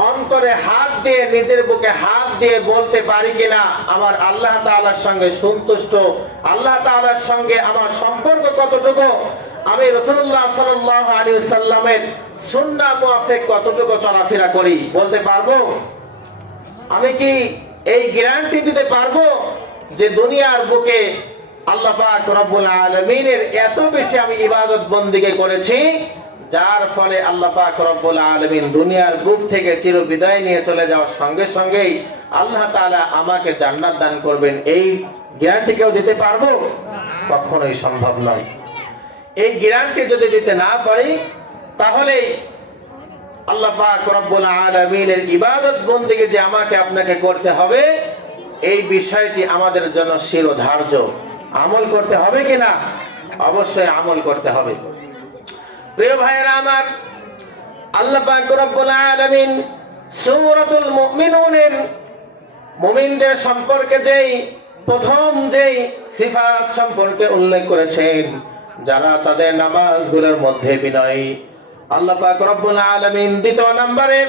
অন্তরে হাত দিয়ে, নিজের বুকে হাত দিয়ে বলতে পারি কিনা আমার আল্লাহ তাআলার সঙ্গে সন্তুষ্ট, আল্লাহ তাআলার সঙ্গে আমার সম্পর্ক কতটুকু, আমি রাসূলুল্লাহ সাল্লাল্লাহু আলাইহি ওয়াসাল্লামের সুন্নাহ মুআফিক কতটুকু চলাফেরা করি, বলতে পারবো? আমি কি এই গ্যারান্টি দিতে পারবো যে দুনিয়ার বুকে আল্লাহ পাক রব্বুল আলামিনের এত বেশি আমি ইবাদত বন্দেগী করেছি, যার ফলে আল্লাহ পাক রব্বুল আলামিন দুনিয়ার বুক থেকে চির বিদায় নিয়ে চলে যাওয়ার সঙ্গে সঙ্গেই আল্লাহ তাআলা আমাকে জান্নাত দান করবেন, এই গ্যারান্টি কেউ দিতে পারবো? কখনোই সম্ভব নয়। এই গ্যারান্টি যদি দিতে না পারি, তাহলে আল্লাহ পাক রব্বুল আলামিনের ইবাদত বন্দেগী যে আমাকে আপনাকে করতে হবে, এই বিষয়টি আমাদের জন্য শিরোধার্য। আমল করতে হবে কিনা? অবশ্যই আমল করতে হবে। প্রিয় ভাইয়েরা আমার, আল্লাহ পাক রব্বুল আলামিন সূরাতুল মুমিনুনের মুমিনদের সম্পর্কে যেই প্রথম যেই সিফাত সম্পর্কে উল্লেখ করেছেন, যারা তাদের নামাজগুলোর মধ্যে বিনয়ী, আল্লাহ পাক রব্বুল আলামিন দ্বিতীয় নম্বরে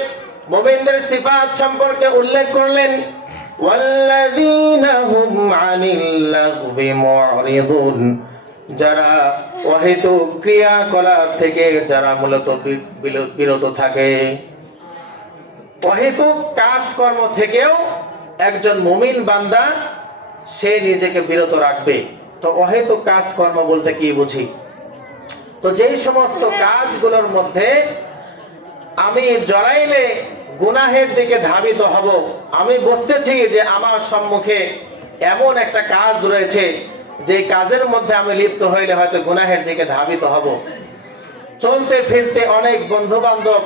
মুমিনদের সিফাত সম্পর্কে উল্লেখ করলেন, ওয়াল্লাযীনা হুম আনিল লাগবি মুরিদুন, যারা অহেতুক ক্রিয়াকলাপ থেকে যারা মূলত বিরত থাকে। অহেতুক কাজকর্ম থেকেও একজন মুমিন বান্দা সে নিজেকে বিরত রাখবে। তো অহেতুক কাজকর্ম বলতে কি বুঝি? তো যেই সমস্ত কাজগুলোর মধ্যে আমি জড়াইলে গুনাহের দিকে ধাবিত হব, আমি বুঝতেছি যে আমার সম্মুখে এমন একটা কাজ রয়েছে যে কাজের মধ্যে আমি লিপ্ত হইলে হয়তো গুনাহের দিকে ধাবিত হব। চলতে ফিরতে অনেক বন্ধু বান্ধব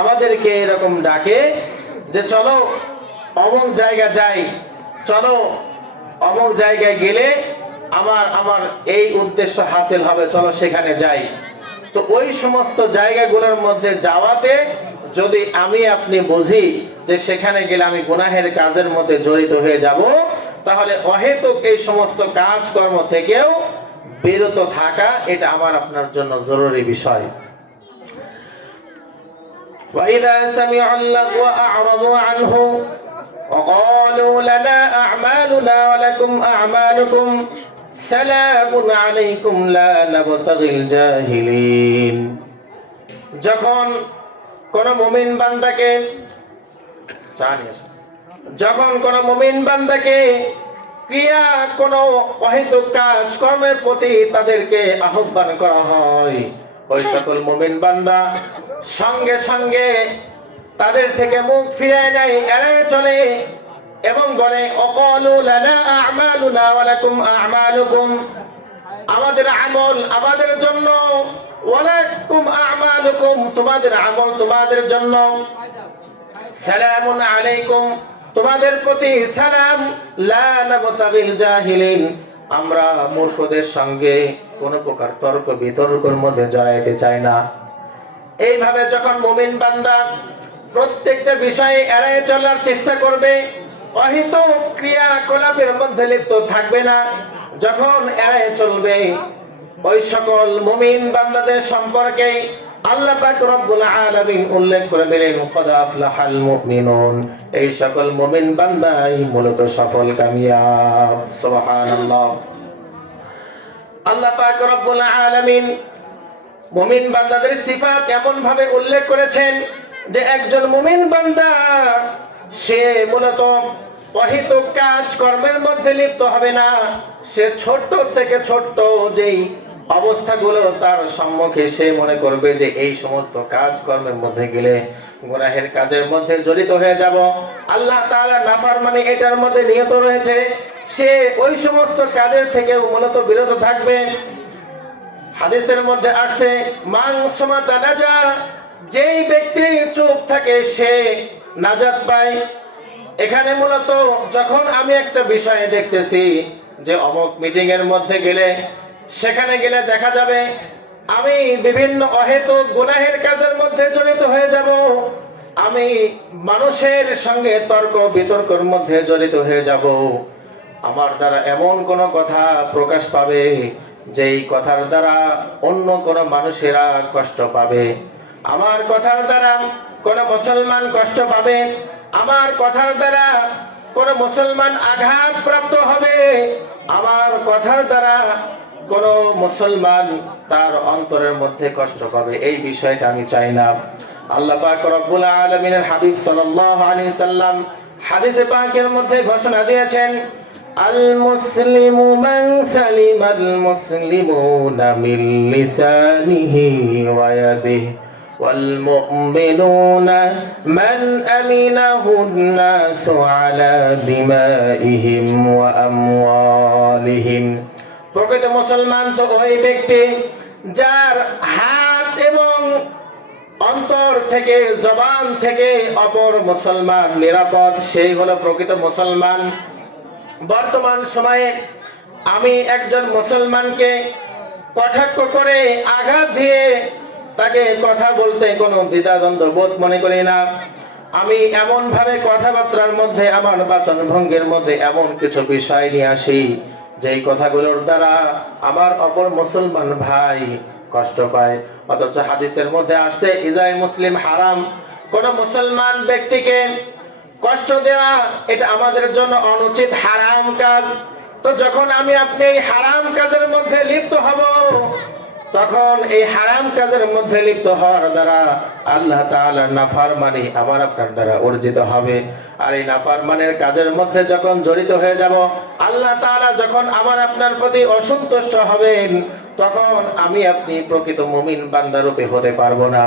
আমাদেরকে এরকম ডাকে যে চলো অমুক জায়গা যাই, চলো অমুক জায়গায় গেলে আমার এই উদ্দেশ্য হাসিল হবে, চলো সেখানে যাই। তো ওই সমস্ত জায়গাগুলোর মধ্যে যাওয়াতে যদি আমি আপনি বুঝি যে সেখানে গেলে আমি গুনাহের কাজের মধ্যে জড়িত হয়ে যাব, তাহলে অহেতুক এই সমস্ত কাজকর্ম থেকেও বিরত থাকা এটা আমার আপনার জন্য জরুরি বিষয়। وَإِذَا سَمِعُوا اللَّغْوَ أَعْرَضُوا عَنْهُ وَقَالُوا لَنَا أَعْمَالُنَا وَلَكُمْ أَعْمَالُكُمْ سَلَامٌ عَلَيْكُمْ لَا نَبْتَغِي الْجَاهِلِينَ। যখন কোন মুমিন বান্দাকে ক্রিয়া কোন অহেতুক কাজ কর্মের প্রতি তাদেরকে আহ্বান করা হয়, ওই সকল মুমিন বান্দা সঙ্গে সঙ্গে তাদের থেকে মুখ ফিরায় নেয়, এড়িয়ে চলে এবং বলে অকালু লানা আ'মালুনা ওয়া লাকুম আ'মালুকুম, আমাদের আমল আমাদের জন্য, ওয়া লাকুম আ'মালুকুম, তোমাদের আমল তোমাদের জন্য, সালামুন আলাইকুম, তোমাদের প্রতি সালাম, লা নাবতাগিল জাহিলিন, আমরা মূর্খদের সঙ্গে কোন প্রকার তর্ক বিতর্কের মধ্যে জড়াইতে চাই না। এইভাবে যখন মুমিন বান্দা প্রত্যেকটা বিষয়ে এড়িয়ে চলার চেষ্টা করবে, অহিতুক ক্রিয়াকলাপের মধ্যে লিপ্ত থাকবে না, যখন এড়িয়ে চলবে, ওই সকল মুমিন বান্দাদের সম্পর্কে আল্লাহ পাক রব্বুল আলামিন উল্লেখ করে দিলেন, ক্বাদ আফলাহাল মুমিনুন, এই সকল মুমিন বান্দাই মূলত সফল কামিয়াব। সুবহানাল্লাহ। আল্লাহ পাক রব্বুল আলামিন মুমিন বান্দাদের সিফাত এমন ভাবে উল্লেখ করেছেন যে একজন মুমিন বান্দা সে মূলত অহিতুক কাজ কর্মের মধ্যে লিপ্ত হবে না। সে ছোট থেকে ছোট যেই অবস্থাগুলো তার সম্মুখে সে মনে করবে যে এই সমস্ত কাজ কর্মের মধ্যে গেলে গুনাহের কাজের মধ্যে জড়িত হয়ে যাব, আল্লাহ তাআলা নাফরমানি এটার মধ্যে নিয়ত রয়েছে, সে ওই সমস্ত কাজের থেকেও মূলত বিরত থাকবে। হাদিসের মধ্যে আসছে মান সামাতা নাজা, যেই ব্যক্তি চুপ থাকে সে নাজাত পায়। এখানে মূলত যখন আমি একটা বিষয় দেখতেছি যে অমুক মিটিং এর মধ্যে গেলে, সেখানে গেলে দেখা যাবে আমি বিভিন্ন অহেতুক গুনাহের কাজের মধ্যে জড়িত হয়ে যাব, আমি মানুষের সঙ্গে তর্ক বিতর্কের মধ্যে জড়িত হয়ে যাব, আমার দ্বারা এমন কোন কথা প্রকাশ পাবে যেই কথার দ্বারা অন্য কোন মানুষেরা কষ্ট পাবে, আমার কথার দ্বারা কোন মুসলমান কষ্ট পাবে, আমার কথার দ্বারা কোন মুসলমান আঘাত প্রাপ্ত হবে, আমার কথার দ্বারা কোন মুসলমান তার অন্তরের মধ্যে কষ্ট পাবে, এই বিষয়টা আমি চাই না। আল্লাহ পাক রব্বুল আলামিনের হাবিব সাল্লাল্লাহু আলাইহি সাল্লাম হাদিসে পাকের মধ্যে ঘোষণা দিয়েছেন, আল মুসলিমু মান সালিমাল মুসলিমুনা মিন লিসানিহি ওয়া ইয়াদিহি ওয়াল মুমিনুনা মান আমিনাহুন নাসু আলা দিমাইহিম ওয়া আমওয়ালিহিম। প্রকৃত মুসলমান তো ওই ব্যক্তি যার হাত এবং অন্তর থেকে জবান থেকে অপর মুসলমান নিরাপদ, সেই হলো প্রকৃত মুসলমান। বর্তমান সময়ে আমি একজন মুসলমানকে কটাক্ষ করে আঘাত দিয়ে তাকে কথা বলতে কোনো দ্বিধাদ্বন্দ্ব বোধ মনে করি না। আমি এমন ভাবে কথাবার্তার মধ্যে, আমার বাচন ভঙ্গির মধ্যে এমন কিছু বিষয় নিয়ে আসি যেই কথাগুলোর দ্বারা আমার অপর মুসলমান ভাই কষ্ট পায়। অথচ হাদিসের মধ্যে আসছে ইজাই মুসলিম হারাম, কোন মুসলমান ব্যক্তিকে কষ্ট দেওয়া এটা আমাদের জন্য অনুচিত, হারাম কাজ। তো যখন আমি আপনি এই হারাম কাজের মধ্যে লিপ্ত হব, তখন এই হারাম কাজের মধ্যে লিপ্ত হওয়ার দ্বারা আল্লাহ তাআলার নাফরমানি আমার আপনার দ্বারা অর্জিত হবে। আর এই নাফরমানের কাজের মধ্যে যখন জড়িত হয়ে যাব, আল্লাহ তাআলা যখন আমার আপনার প্রতি অসন্তুষ্ট হবেন, তখন আমি আপনি প্রকৃত মুমিন বান্দা রূপে হতে পারবো না।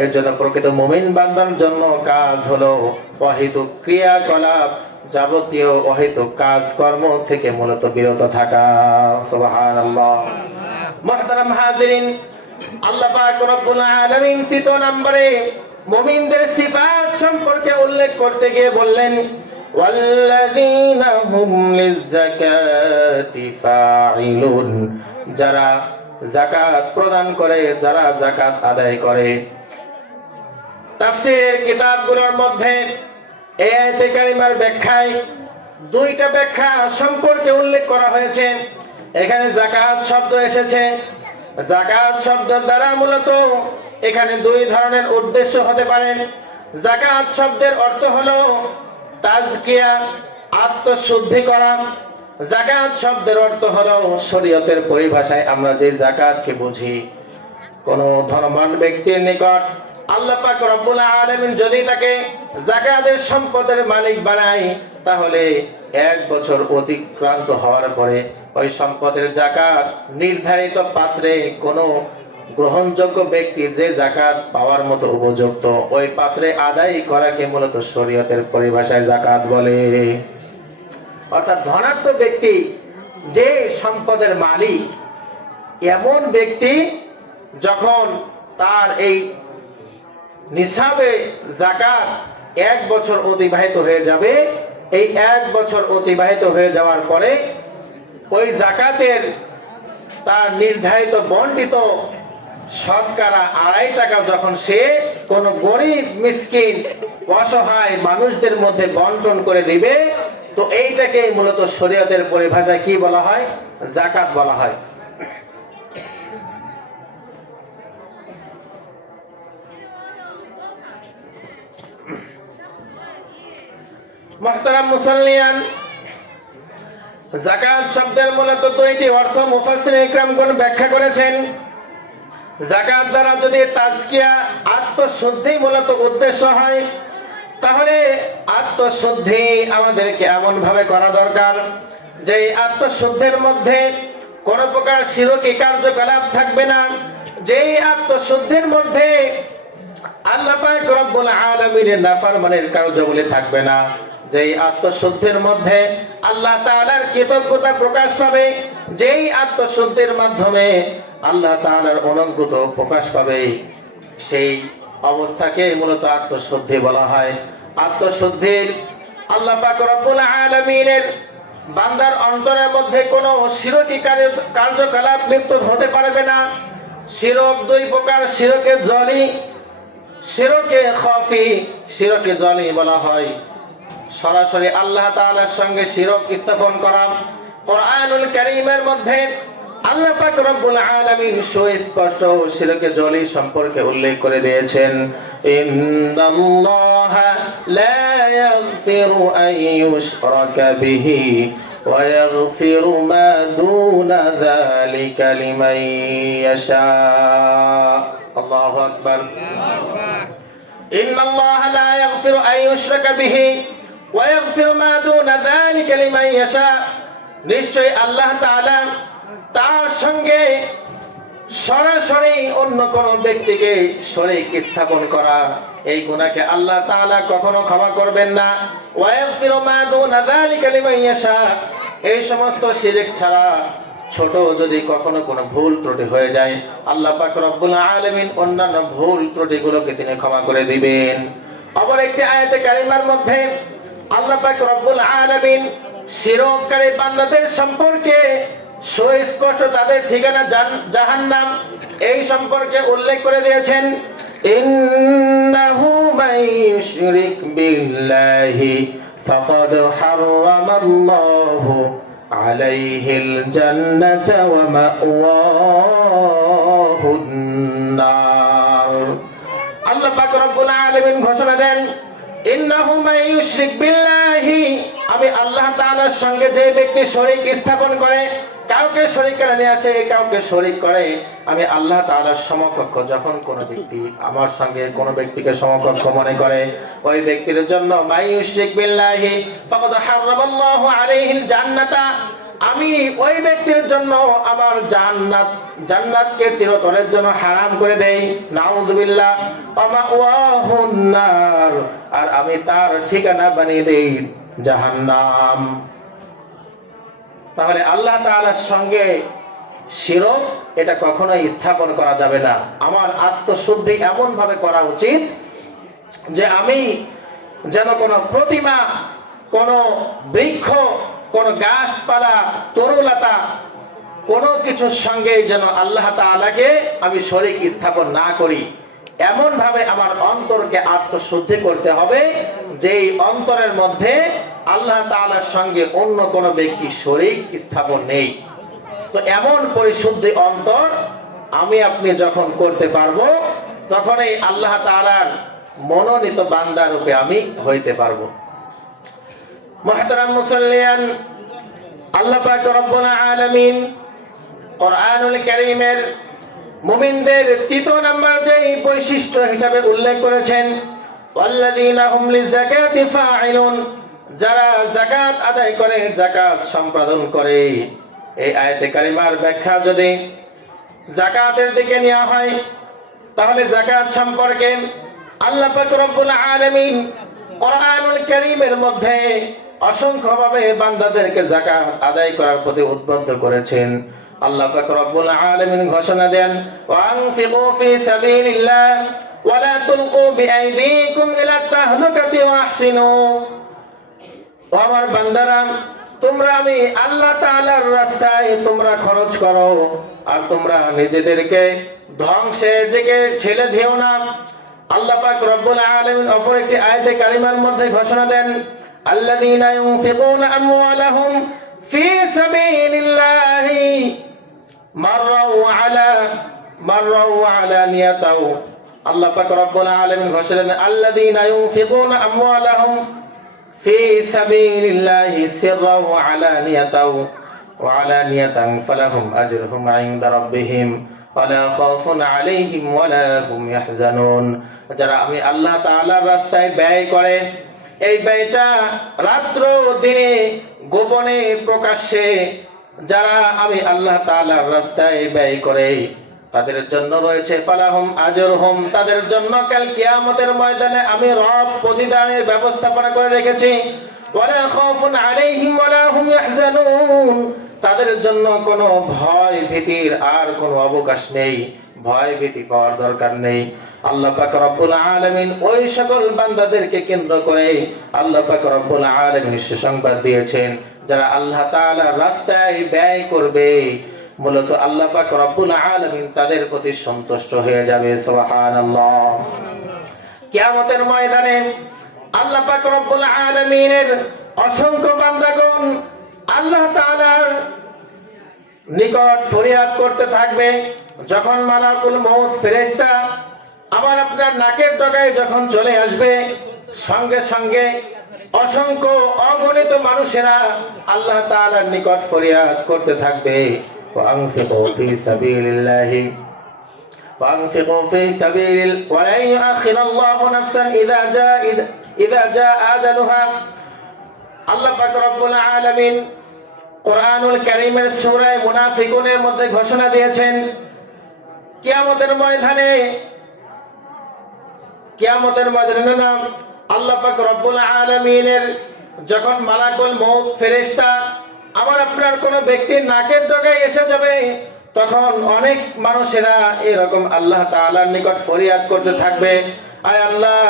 এর জন্য প্রকৃত মুমিন বান্দার জন্য কাজ হলো অহেতুক ক্রিয়াকলাপ, যাবতীয় অহেতুক কাজকর্ম থেকে মূলত বিরত থাকা। সুবহানাল্লাহ। মুহতারাম হাজিরিন, আল্লাহ পাক রব্বুল আলামিন ৩য় নম্বরে মুমিনদের সিফাত সম্পর্কে উল্লেখ করতে গিয়ে বললেন, ওয়াল্লাযীনা হুম লিয-যাকাতি ফাঈলুন, যারা যাকাত প্রদান করে, যারা যাকাত আদায় করে। তাফসীরের কিতাবগুলোর মধ্যে এই আয়াতে কারিমার ব্যাখ্যায় দুইটা ব্যাখ্যা সম্পর্কে উল্লেখ করা হয়েছে। এখানে যাকাত শব্দ এসেছে। যাকাত শব্দের দ্বারা মূলত এখানে দুই ধরনের উদ্দেশ্য হতে পারে। যাকাত শব্দের অর্থ হলো তাজকিয়া, আত্মশুদ্ধি করা। যাকাত শব্দের অর্থ হলো শরীয়তের পরিভাষায় আমরা যে যাকাতকে বুঝি, কোন ধনবান ব্যক্তির নিকট আল্লাহ পাক রব্বুল আলামিন যদি তাকে যাকাতের সম্পদের মালিক বানায়, তাহলে 1 বছর অতিক্রান্ত হওয়ার পরে ওই সম্পদের যাকাত নির্ধারিত পাত্রে কোন গ্রহণযোগ্য ব্যক্তি যে যাকাত পাওয়ার মতো উপযুক্ত, ওই পাত্রে আদায় করাকে মূলত শরীয়তের পরিভাষায় যাকাত বলে। অর্থাৎ ধনাঢ্য ব্যক্তি যে সম্পদের মালিক, এমন ব্যক্তি যখন তার এই নিসাবে যাকাত 1 বছর অতিবাহিত হয়ে যাবে, এই 1 বছর অতিবাহিত হয়ে যাওয়ার পরে ওই যাকাতের তার নির্ধারিত বন্টিত শতকরা 2.5 টাকা যখন সে কোন গরিব মিসকিন অসহায় মানুষদের মধ্যে বন্টন করে দিবে, তো এইটাকে মূলত শরীয়তের পরিভাষায় কি বলা হয়? যাকাত বলা হয়। মুহতারাম মুসল্লিয়ান, যাকাত শব্দের মূলত দুইটি অর্থ মুফাসসিরিন ইকরামগণ ব্যাখ্যা করেছেন। যাকাত দ্বারা যদি তাজকিয়া, আত্মশুদ্ধি মূলত উদ্দেশ্য হয়, তাহলে আত্মশুদ্ধি আমাদেরকে এমন ভাবে করা দরকার যে আত্মশুদ্ধির মধ্যে কোন প্রকার শিরকি কার্যকলাপ থাকবে না, যেই আত্মশুদ্ধির মধ্যে আল্লাহ পাক রব্বুল আলামিনের নাফরমানির কার্যাবলী থাকবে না, যেই আত্মশুদ্ধির মধ্যে আল্লাহ তাআলার কৃতজ্ঞতা প্রকাশ পাবে, যেই আত্মশুদ্ধির মাধ্যমে আল্লাহ তাআলার অনুগ্রহ প্রকাশ পাবে, সেই অবস্থাকে মূলত আত্মশুদ্ধি বলা হয়। আত্মশুদ্ধির আল্লাহ পাক রব্বুল আলামিনের বান্দার অন্তরের মধ্যে কোনো শিরকি কার্যকলাপ লিপ্ত হতে পারবে না। শিরক 2 প্রকার, শিরকে জলি, শিরকে খাফি। শিরকে জলি বলা হয় সরাসরি আল্লাহ তাআলার সঙ্গে শিরক স্থাপন করা। কোরআনুল কারীমের মধ্যে আল্লাহ পাক রব্বুল আলামিন সুস্পষ্ট শিরকে জলি সম্পর্কে উল্লেখ করে দিয়েছেন, ইন্নাল্লাহা লা ইয়াগফিরু আন ইউশরাকা বিহি ওয়া ইয়াগফিরু মা দুনা যালিকা লিমান ইয়াশা। আল্লাহু আকবার। ইন্নাল্লাহা লা ইয়াগফিরু আন ইউশরাকা বিহি ওয়া ইয়াগফিরু মা দুনা যালিকা লিমান ইয়াশা। নিশ্চয়ই আল্লাহ তাআলা তার সঙ্গে সরাসরি অন্য কোন ব্যক্তিকে শরীক স্থাপন করা, এই গুনাহকে আল্লাহ তাআলা কখনো ক্ষমা করবেন না। ওয়া ইয়াগফিরু মা দুনা যালিকা লিমান ইয়াশা। এই সমস্ত শিরক ছাড়া ছোট যদি কখনো কোনো ভুল ত্রুটি হয়ে যায়, আল্লাহ পাক রব্বুল আলামিন অন্যান্য ভুল ত্রুটিগুলোকে তিনি ক্ষমা করে দিবেন। আবার একটি আয়াতে কারিমার মধ্যে আল্লাহ পাক রব্বুল আলামিন শিরককারী বান্দাদের সম্পর্কে সুস্পষ্ট তাদের ঠিকানা জাহান্নাম, এই সম্পর্কে উল্লেখ করে দিয়েছেন। ইন্নাহু মাইয়ুশরিক বিল্লাহি ফাকাদ হারামাল্লাহু আলাইহিল জান্নাতা ওয়া মাওয়াহুন নার। আল্লাহ পাক রব্বুল আলামিন ঘোষণা দেন, ইন্নাহু মাইয়ুশরিক বিল্লাহি, আমি আল্লাহ তাআলার সঙ্গে যে ব্যক্তি শরীক স্থাপন করে, কাউকে শরীক করে নিয়ে আসে, কাউকে শরীক করে, আমি আল্লাহ তাআলার সমকক্ষ যখন কোন ব্যক্তি আমার সঙ্গে কোন ব্যক্তিকে সমকক্ষ মনে করে, ওই ব্যক্তির জন্য মাইয়ুশরিক বিল্লাহি ফাকাদ হারামাল্লাহু আলাইহিল জান্নাতা, আমি ওই ব্যক্তির জন্য আমার জান্নাতকে চিরতরের জন্য হারাম করে দেই। নাউযুবিল্লাহ। ওয়া মাওয়াহুন নার, আর আমি তার ঠিকানা বানিয়ে দেই জাহান্নাম। তাহলে আল্লাহ তাআলার সঙ্গে শিরক এটা কখনোই স্থাপন করা যাবে না। আমার আত্মশুদ্ধি এমন ভাবে করা উচিত যে আমি যেন কোনো প্রতিমা, কোনো বৃক্ষ, কোনো গাছপালা, তরুলতা, কোনো কিছুর সঙ্গে যেন আল্লাহ তাআলাকে আমি শরীক স্থাপন না করি। এমন ভাবে আমার অন্তরকে আত্মশুদ্ধি করতে হবে যেই অন্তরের মধ্যে আল্লাহ তাআলার সঙ্গে অন্য কোনো ব্যক্তি শরীক স্থাপন নেই। তো এমন পরিশুদ্ধি অন্তর আমি আপনি যখন করতে পারবো, তখনই আল্লাহ তাআলার মনোনীত বান্দা রূপে আমি হইতে পারবো। মুহতারাম মুসল্লিয়ান, আল্লাহ পাক রব্বুল আলামিন কোরআনুল কারীমের মুমিনদের ৩য় নাম্বার যে বৈশিষ্ট্য হিসাবে উল্লেখ করেছেন, ওয়াল্লাযীনা হুম লিযাকাতি ফাঈলুন, যারা যাকাত আদায় করে, যাকাত সম্পাদন করে। এই আয়াতে কারিমার ব্যাখ্যা যদি যাকাতের দিকে নেওয়া হয়, তাহলে যাকাত সম্পর্কে আল্লাহ পাক রব্বুল আলামিন কোরআনুল কারীমের মধ্যে অসংখ্যভাবে বান্দাদেরকে যাকাত আদায় করার প্রতি উদ্বুদ্ধ করেছেন। আল্লাহ পাক রব্বুল আলামিন ঘোষণা দেন, ওয়ানফিকু ফি সাবিলিল্লাহ ওয়া লা তুলকু বিআইদিকুম ইলা তাহলুকাতি ওয়া আহসিনু। ও আমার বান্দারা, তোমরা আমি আল্লাহ তাআলার রাস্তায় তোমরা খরচ করো, আর তোমরা নিজেদেরকে ধ্বংসের দিকে ঠেলে দিও না। আল্লাহ পাক রব্বুল আলামিন অপর একটি আয়াতে কারিমার মধ্যে ঘোষণা দেন, আল্লাযীনা ইউনফিকুনা আমওয়ালাহুম ফি সাবিলিল্লাহি মাররাউ আলা নিয়াতাও। আল্লাহ পাক রব্বুল আলামিন ঘোষণা দেন, আল্লাযীনা ইউনফিকুনা আমওয়ালাহুম ফি সাবিলিল্লাহি সিররাও আলানিয়াতাও ওয়া আলানিয়াতান ফালাহুম আজরুহুম ইনদা রাব্বিহিম ওয়ালা খাউফুন আলাইহিম ওয়ালা হুম ইয়াহজানুন। যারা আমি আল্লাহ তাআলার রাস্তায় ব্যয় করে, এই ব্যয়টা রাত্র দিনে, গোপনে প্রকাশ্যে, যারা আমি আল্লাহ তাআলার রাস্তায় ব্যয় করে, তাদের জন্য রয়েছে ফালাহুম আজরুহুম, তাদের জন্য কাল কিয়ামতের ময়দানে আমি রব প্রতিদানের ব্যবস্থাপনা করে রেখেছি। ওয়ালা খাউফুন আলাইহিম ওয়ালা হুম ইয়াহজানুন, তাদের জন্য কোনো ভয় ভীতির আর কোনো অবকাশ নেই, ভয় ভীতি পাওয়ার দরকার নেই। আল্লাহ পাক রব্বুল আলামিন ওই সকল বান্দাদেরকে কেন্দ্র করে আল্লাহ পাক রব্বুল আলামিন সুসংবাদ দিয়েছেন, যারা আল্লাহ তাআলার রাস্তায় ব্যয় করবে, মূলত আল্লাহ পাক রব্বুল আলামিন তাদের প্রতি সন্তুষ্ট হয়ে যাবে। সুবহানাল্লাহ। কিয়ামতের ময়দানে আল্লাহ পাক রব্বুল আলামিনের অসংখ্য বান্দাগণ আল্লাহ তাআলার নিকট ফরিয়াদ করতে থাকবে। যখন মালাকুল মউত ফেরেশতা আমার আপনার নাকের ডগায় যখন চলে আসবে, সঙ্গে সঙ্গে অসংখ্য অগণিত মানুষেরা আল্লাহ তাআলার নিকট ফরিয়াদ করতে থাকবে, وأنفقوا في سبيل الله وأنفقوا في سبيل ولن يؤخر الله نفسا إذا جاء أجلها। আল্লাহ পাক রব্বুল আলামিন কোরআনুল কারীমের সূরা মুনাফিকুনের মধ্যে ঘোষণা দিয়েছেন, কিয়ামতের ময়দানে না আল্লাহ পাক রব্বুল আলামিনের যখন মালাকুল মউত ফেরেশতা আমার আপনার কোন ব্যক্তির নাকের ডগায় এসে যাবে, তখন অনেক মানুষেরা এরকম আল্লাহ তাআলার নিকট ফরিয়াদ করতে থাকবে, আয় আল্লাহ,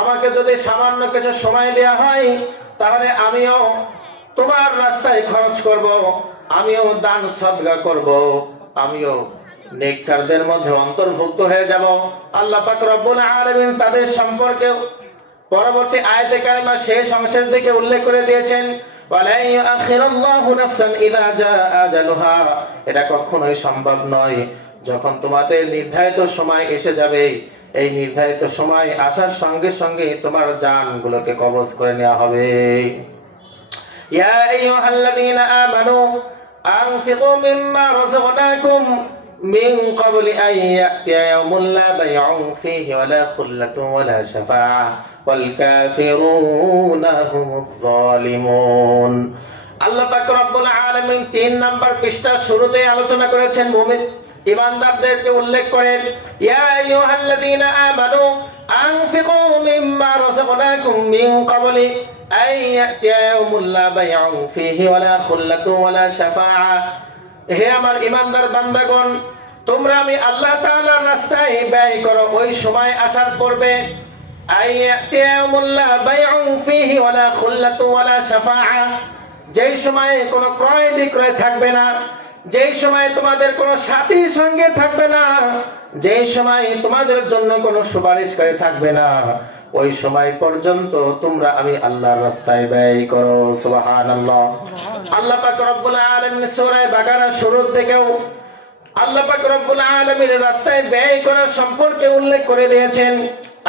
আমাকে যদি সামান্য কিছু সময় দেয়া হয়, তাহলে আমিও তোমার রাস্তায় খরচ করব, আমিও দান সদকা করব, আমিও নেককারদের মধ্যে অন্তর্ভুক্ত হয়ে যাব। আল্লাহ পাক রব্বুল আলামিন তাদের সম্পর্কে পরবর্তী আয়াতে কারিমা শেষ অংশের দিকে উল্লেখ করে দিয়েছেন, ওয়ালা ইউআখিরুল্লাহু নাফসান ইযা জাআ আজালুহা। এটা কখনোই সম্ভব নয়, যখন তোমাদের নির্ধারিত সময় এসে যাবে, এই নির্ধারিত সময় আসার সঙ্গে সঙ্গে তোমার জানগুলোকে কবজ করে নেওয়া হবে। ইয়া আইয়ুহাল্লাযীনা আমানু আনফিকু মিম্মা রাযাকনাকুম মিন ক্বাবলি আন ইয়াতিয়া ইয়াওমুন লা বাইউন ফীহি ওয়ালা খুল্লাতুন ওয়ালা শাফাআহ ওয়াল কাফিরুনা হুমুয যালিমুন। আল্লাহ পাক রব্বুল আলামিন ৩ নাম্বার পৃষ্ঠার শুরুতেই আলোচনা করেছেন মুমিন ঈমানদারদেরকে উল্লেখ করেন, ইয়া আইয়ুহাল্লাযীনা আমানু আনফিকু মিম্মা রাযাকনাকুম মিন ক্বাবলি আন ইয়াতিয়া ইয়াওমুন লা বাইউন ফীহি ওয়ালা খুল্লাতুন ওয়ালা শাফাআহ। হে আমার ঈমানদার বান্দাগণ, তোমরা আমি আল্লাহ তাআলার রাস্তায় ব্যয় করো ওই সময় আসার পূর্বে, আন ইয়াতিয়া ইয়াওমুন লা বাইউন ফীহি ওয়ালা খুল্লাতুন ওয়ালা শাফাআহ, যেই সময়ে কোনো ক্রয় বিক্রয় থাকবে না, যেই সময় তোমাদের কোনো সাথী সঙ্গে থাকবে না, যেই সময় তোমাদের জন্য কোনো সুপারিশকারী থাকবে না, ওই সময় পর্যন্ত তোমরা আমি আল্লাহর রাস্তায় ব্যয় করো। সুবহানাল্লাহ। আল্লাহ পাক রব্বুল আলামিন সূরা বাকারার শুরুর দিকেও আল্লাহ পাক রব্বুল আলামিনের রাস্তায় ব্যয় করার সম্পর্কে উল্লেখ করে দিয়েছেন,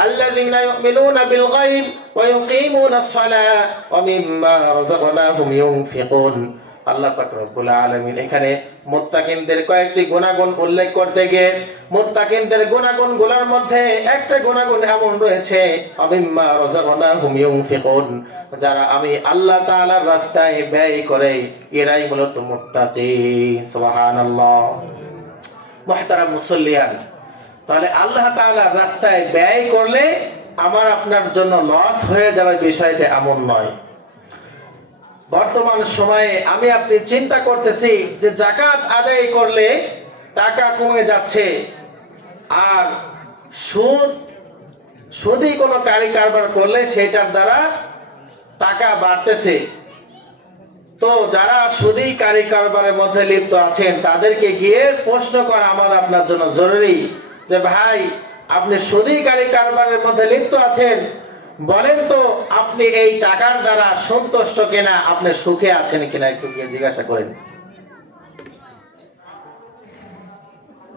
আল্লাযীনা ইউমিনুনা বিল গায়ব ওয়া ইউকিমুনাস সালাহ ওয়া মিম্মা রাযাকনাহুম ইউনফিকুন। আল্লাহ পাক রব্বুল আলামিন এখানে মুত্তাকিনদের কয়েকটি গুণাগুণ উল্লেখ করতে গিয়ে মুত্তাকিনদের গুণাগুণগুলোর মধ্যে একটা গুণাগুণ এমন রয়েছে, ওয়া মিম্মা রাযাকনাহুম ইউনফিকুন, যারা আমি আল্লাহ তাআলার রাস্তায় ব্যয় করে এরাই মূলত মুত্তাকি। সুবহানাল্লাহ। মুহতারাম মুসল্লিয়ান, তাহলে আল্লাহ তাআলার রাস্তায় ব্যয় করলে আমার আপনার জন্য লস হয়ে যাবে বিষয়টা এমন নয়। বর্তমান সময়ে আমি আপনি চিন্তা করতেছি যে যাকাত আদায় করলে টাকা কমে যাচ্ছে, আর সুদি কোনো কারবার করলে সেটার দ্বারা টাকা বাড়তেছে। তো যারা সুদি কারবারের মধ্যে লিপ্ত আছেন তাদেরকে গিয়ে প্রশ্ন করা আমার আপনার জন্য জরুরি যে ভাই, আপনি সুদি কারবারের মধ্যে লিপ্ত আছেন, বলেন তো আপনি এই টাকার দ্বারা সন্তুষ্ট কিনা, আপনি সুখে আছেন কিনা, একটু গিয়ে জিজ্ঞাসা করেন।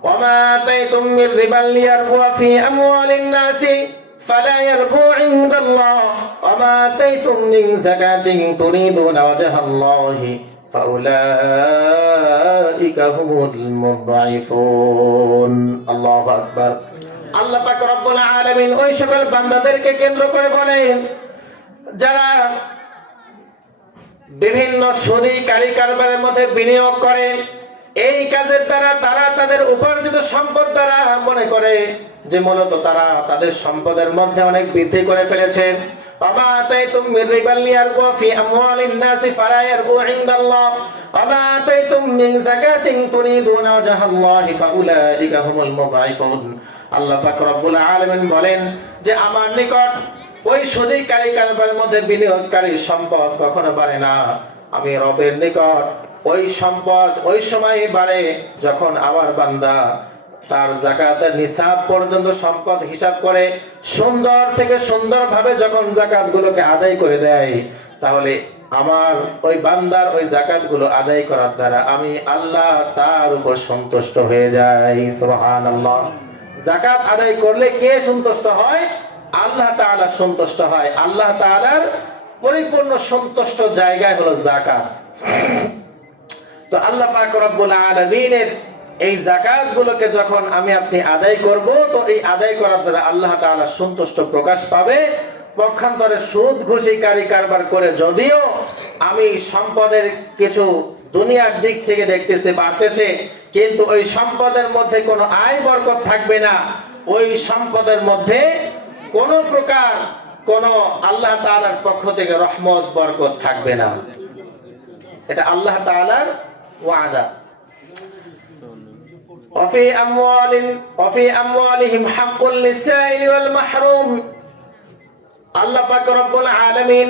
ওয়ামা আতাইতুম মির রিবাল লিয়ারবুয়া ফি আমওয়ালিন নাসি ফালা ইয়ারবু ইনদাল্লাহ ওয়ামা আতাইতুম মিন যাকাতিন তুরিদুনা ওয়াজহাল্লাহি ফাউলাইকা হুমুল মুযআইফুন। আল্লাহু আকবার। আল্লাহ পাক রব্বুল আলামিন ওই সকল বান্দাদেরকে কেন্দ্র করে বলেন যারা বিভিন্ন সুদি কারবারের মধ্যে বিনিয়োগ করে, এই কাজের দ্বারা তারা তাদের উপার্জিত সম্পদ দ্বারা মনে করে যে মূলত তারা তাদের সম্পদের মধ্যে অনেক বৃদ্ধি করে ফেলেছে। ওয়ামা আতাইতুম মির রিবাল লিয়ারবু ফি আমওয়ালিন নাসি ফালা ইয়ারবু ইনদাল্লাহ ওয়ামা আতাইতুম মিন যাকাতিন তুরিদুনা ওয়াজহাল্লাহি ফাউলাইকা হুমুল মুযআইফুন। আল্লাহ পাক রব্বুল আলামিন বলেন যে আমার নিকট ওই সুদি কারবারের মধ্যে বিনিয়োগকারী সম্পদ কখনো বাড়ে না, আমি রবের নিকট ওই সম্পদ ওই সময় বাড়ে যখন আমার বান্দা তার যাকাতের নিসাব পর্যন্ত সম্পদ হিসাব করে সুন্দর থেকে সুন্দরভাবে যখন যাকাতগুলোকে আদায় করে দেয়, তাহলে আমার ওই বান্দার ওই যাকাতগুলো আদায় করার দ্বারা আমি আল্লাহ তার উপর সন্তুষ্ট হয়ে যাই। সুবহানাল্লাহ। যাকাত আদায় করলে কে সন্তুষ্ট হয়? আল্লাহ তাআলা সন্তুষ্ট হয়। আল্লাহ তাআলার পরিপূর্ণ সন্তুষ্ট জায়গায় হলো যাকাত। তো আল্লাহ পাক রব্বুল আলামিনের এই যাকাতগুলোকে যখন আমি আপনি আদায় করব, তো এই আদায় করার দ্বারা আল্লাহ তাআলা সন্তুষ্ট প্রকাশ পাবে। পক্ষান্তরে সুদ ঘুষি কারবার করে যদিও আমি সম্পদের কিছু দুনিয়ার দিক থেকে দেখতেছে বাড়তেছে, কিন্তু ওই সম্পদের মধ্যে কোনো আয় বরকত থাকবে না, ওই সম্পদের মধ্যে কোনো প্রকার কোনো আল্লাহ তাআলার পক্ষ থেকে রহমত বরকত থাকবে না। এটা আল্লাহ তাআলার ওয়াদা। وفي أموالهم حق للسائل والمحروم। আল্লাহ পাক রব্বুল আলামিন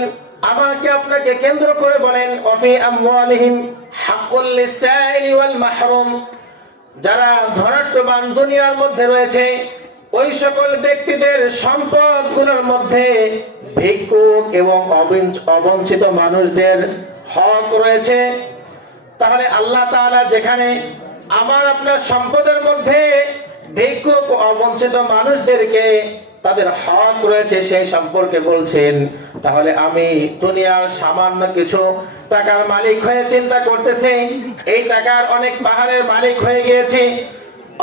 আমাকে আপনাকে কেন্দ্র করে বলেন وفي أموالهم حق হাক্কুল লিসাইলি ওয়াল মাহরুম, যারা ধনাঢ্যবান দুনিয়ার মধ্যে রয়েছে ওই সকল ব্যক্তিদের সম্পদগুলোর মধ্যে ভিক্ষুক এবং অবঞ্চিত মানুষদের হক রয়েছে। তাহলে আল্লাহ তাআলা যেখানে আমার আপনার সম্পদের মধ্যে ভিক্ষুক ও অবঞ্চিত মানুষদেরকে তাদের হক রয়েছে সেই সম্পর্কে বলছেন, তাহলে আমি দুনিয়ার সামান্য কিছু টাকার মালিক হয়ে চিন্তা করতেছি এই টাকার অনেক পাহাড়ের মালিক হয়ে গিয়েছি,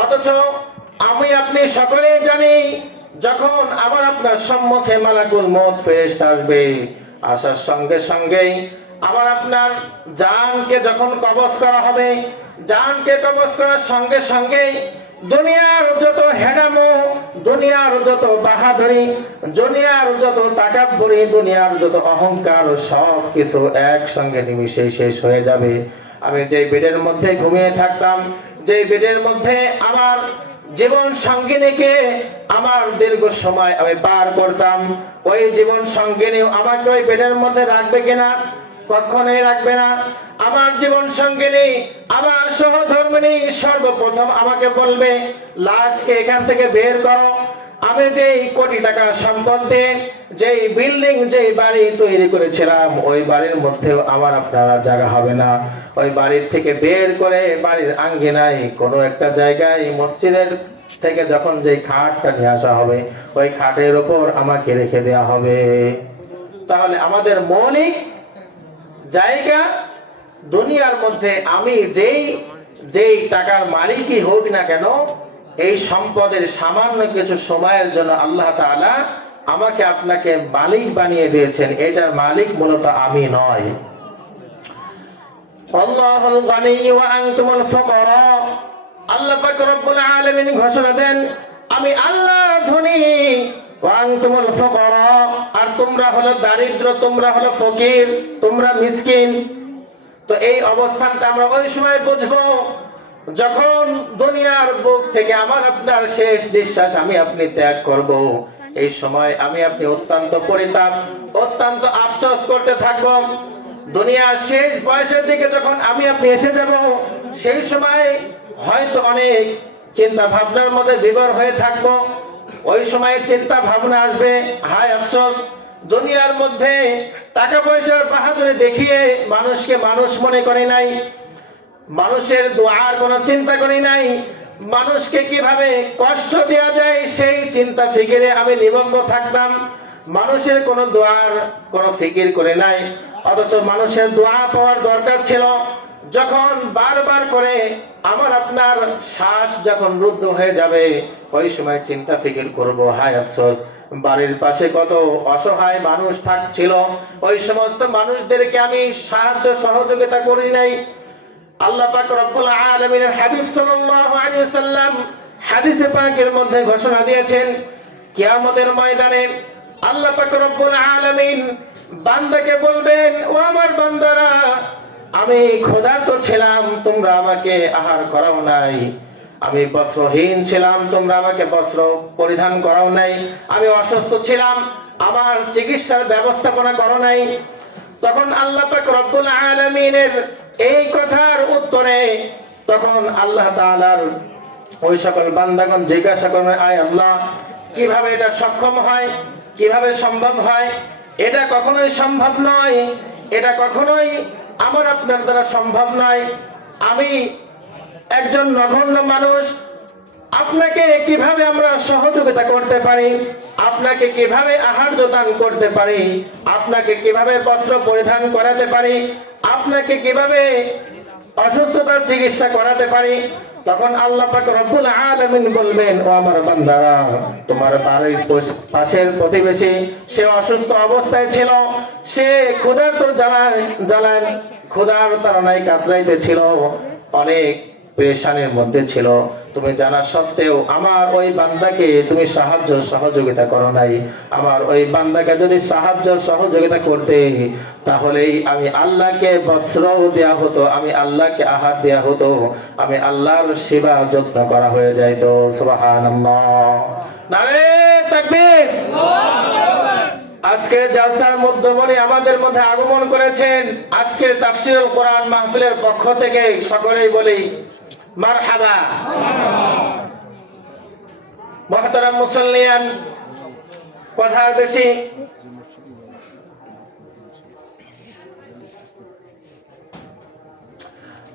অথচ আমি আপনি সকলেই জানি যখন আমার আপনার সম্মুখে মালাকুল মউত ফেরেশতা আসবে, আসার সঙ্গে সঙ্গেই আমার আপনার জানকে যখন কবজ করা হবে, জানকে কবজ করার সঙ্গে সঙ্গেই দুনিয়ার যত হেডামো, দুনিয়ার যত বাহাদুরি, দুনিয়ার যত তাকাব্বুরি, দুনিয়ার যত অহংকার সব কিছু একসঙ্গে নিমিশে শেষ হয়ে যাবে। আমি যে বেডের মধ্যে ঘুমিয়ে থাকতাম, যে বেডের মধ্যে আমার জীবন সঙ্গিনীকে আমার দীর্ঘ সময় আমি পার করতাম, ওই জীবন সঙ্গিনী আমাকে ওই বেডের মধ্যে রাখবে কিনা? কখনোই রাখবে না। আমার জীবন সঙ্গিনী, আমার সহধর্মিণী সর্বপ্রথম আমাকে বলবে, লাশকে এখান থেকে বের করো। আমি যেই কোটি টাকা সম্পদ দিয়ে যেই বিল্ডিং, যেই বাড়ি তৈরি করেছিলাম, ওই বাড়ির মধ্যেও আমার আপনারা জায়গা হবে না। ওই বাড়ির থেকে বের করে বাড়ির আঙ্গিনায় কোনো একটা জায়গায় মসজিদের থেকে যখন যে খাটটা নিয়ে আসা হবে, ওই খাটের উপর আমাকে রেখে দেওয়া হবে। তাহলে আমাদের মৌলিক জায়গা দুনিয়ার মধ্যে আমি যেই টাকার মালিকই হোক না কেন, এই সম্পদের সামান্য কিছু সময়ের জন্য আল্লাহ তাআলা আমাকে আপনাকে মালিক বানিয়ে দিয়েছেন, এটার মালিক মূলত আমি নয়। আল্লাহুল গনি ওয়া আনতুমুল ফুকারা, আল্লাহ পাক রব্বুল আলামিন ঘোষণা দেন, আমি আল্লাহ ধনী, ওয়া আনতুমুল ফুকারা, আর তোমরা হলো দারিদ্র, তোমরা হলো ফকির, তোমরা মিসকিন। তো এই অবস্থানটা আমরা ওই সময় বুঝবো যখন দুনিয়ার বুক থেকে আমার আপনার শেষ নিঃশ্বাস আমি আপনি ত্যাগ করব। এই সময় আমি আপনি অত্যন্ত পরিতাপ, অত্যন্ত আফসোস করতে থাকবো। দুনিয়ার শেষ বয়সের দিকে যখন আমি আপনি এসে যাব, সেই সময় হয়তো অনেক চিন্তা ভাবনার মধ্যে বিভোর হয়ে থাকবো। ওই সময় চিন্তা ভাবনা আসবে, হায় আফসোস, দুনিয়ার মধ্যে টাকা পয়সার বাহাদুরি দেখিয়ে মানুষকে মানুষ মনে করে নাই, মানুষের দোয়ার কোনো চিন্তা করি নাই, মানুষকে কিভাবে কষ্ট দেওয়া যায় সেই চিন্তা ফিকিরে আমি নিমগ্ন থাকতাম। মানুষের কোনো দোয়ার কোনো ফিকির করে নাই, অথচ মানুষের দোয়া পাওয়ার দরকার ছিল যখন বারবার করে আমার আপনার শ্বাস যখন রুদ্ধ হয়ে যাবে, ওই সময় চিন্তা ফিকির করব, হায় আফসোস, বাড়ির পাশে কত অসহায় মানুষ থাকছিল, ওই সমস্ত মানুষদেরকে আমি সাহায্য সহযোগিতা করি নাই। আল্লাহ পাক রব্বুল আলামিনের হাবিব সাল্লাল্লাহু আলাইহি ওয়াসাল্লাম হাদিসে পাকের মধ্যে ঘোষণা দিয়েছেন, কিয়ামতের ময়দানে আল্লাহ পাক রব্বুল আলামিন বান্দাকে বলবেন, ও আমার বান্দারা, আমি ক্ষুধার্ত ছিলাম, তোমরা আমাকে আহার করাও নাই, আমি বস্ত্রহীন ছিলাম, তোমরা আমাকে বস্ত্র পরিধান করাও নাই, আমি অসুস্থ ছিলাম, আমার চিকিৎসার ব্যবস্থাপনা করো নাই। তখন আল্লাহ পাক রব্বুল আলামিনের এই কথার উত্তরে তখন আল্লাহ তাআলার ওই সকল বান্দাগণ জিজ্ঞাসা করবে, আয় আল্লাহ, কিভাবে এটা সক্ষম হয়, কিভাবে সম্ভব হয়? এটা কখনোই সম্ভব নয়, এটা কখনোই আমার আপনার দ্বারা সম্ভব নয়। আমি একজন নগণ্য মানুষ, আপনাকে কিভাবে আমরা সহযোগিতা করতে পারি, আপনাকে কিভাবে আহার দান করতে পারি, আপনাকে কিভাবে বস্ত্র পরিধান করাতে পারি, আপনাকে কিভাবে অসুস্থতার চিকিৎসা করাতে পারি? তখন আল্লাহ পাক রব্বুল আলামিন বলবেন, ও আমার বান্দারা, তোমার বাড়ির পাশের প্রতিবেশী সে অসুস্থ অবস্থায় ছিল, সে ক্ষুধার্ত জ্বালায় ক্ষুধার তাড়নায় কাতরাইতে ছিল, অনেক পেরেশানির মধ্যে ছিল, তুমি জানা সত্ত্বেও আমার ওই বান্দাকে তুমি সাহায্য সহযোগিতা করো নাই। আমার ওই বান্দাকে যদি সাহায্য সহযোগিতা করতে, তাহলেই আমি আল্লাহকে বস্ত্র দেয়া হতো, আমি আল্লাহকে আহার দেয়া হতো, আমি আল্লাহর সেবা যত্ন করা হয়ে যাইতো। সুবহানাল্লাহ, নারে তাকবীর। আজকে জালসার মধ্যমণি আমাদের মধ্যে আগমন করেছেন। আজকে তাফসীরুল কোরআন মাহফিলের পক্ষ থেকে সকলেই বলি মারহাবা। মুহতারাম মুসাল্লিয়ান, কথা বেশি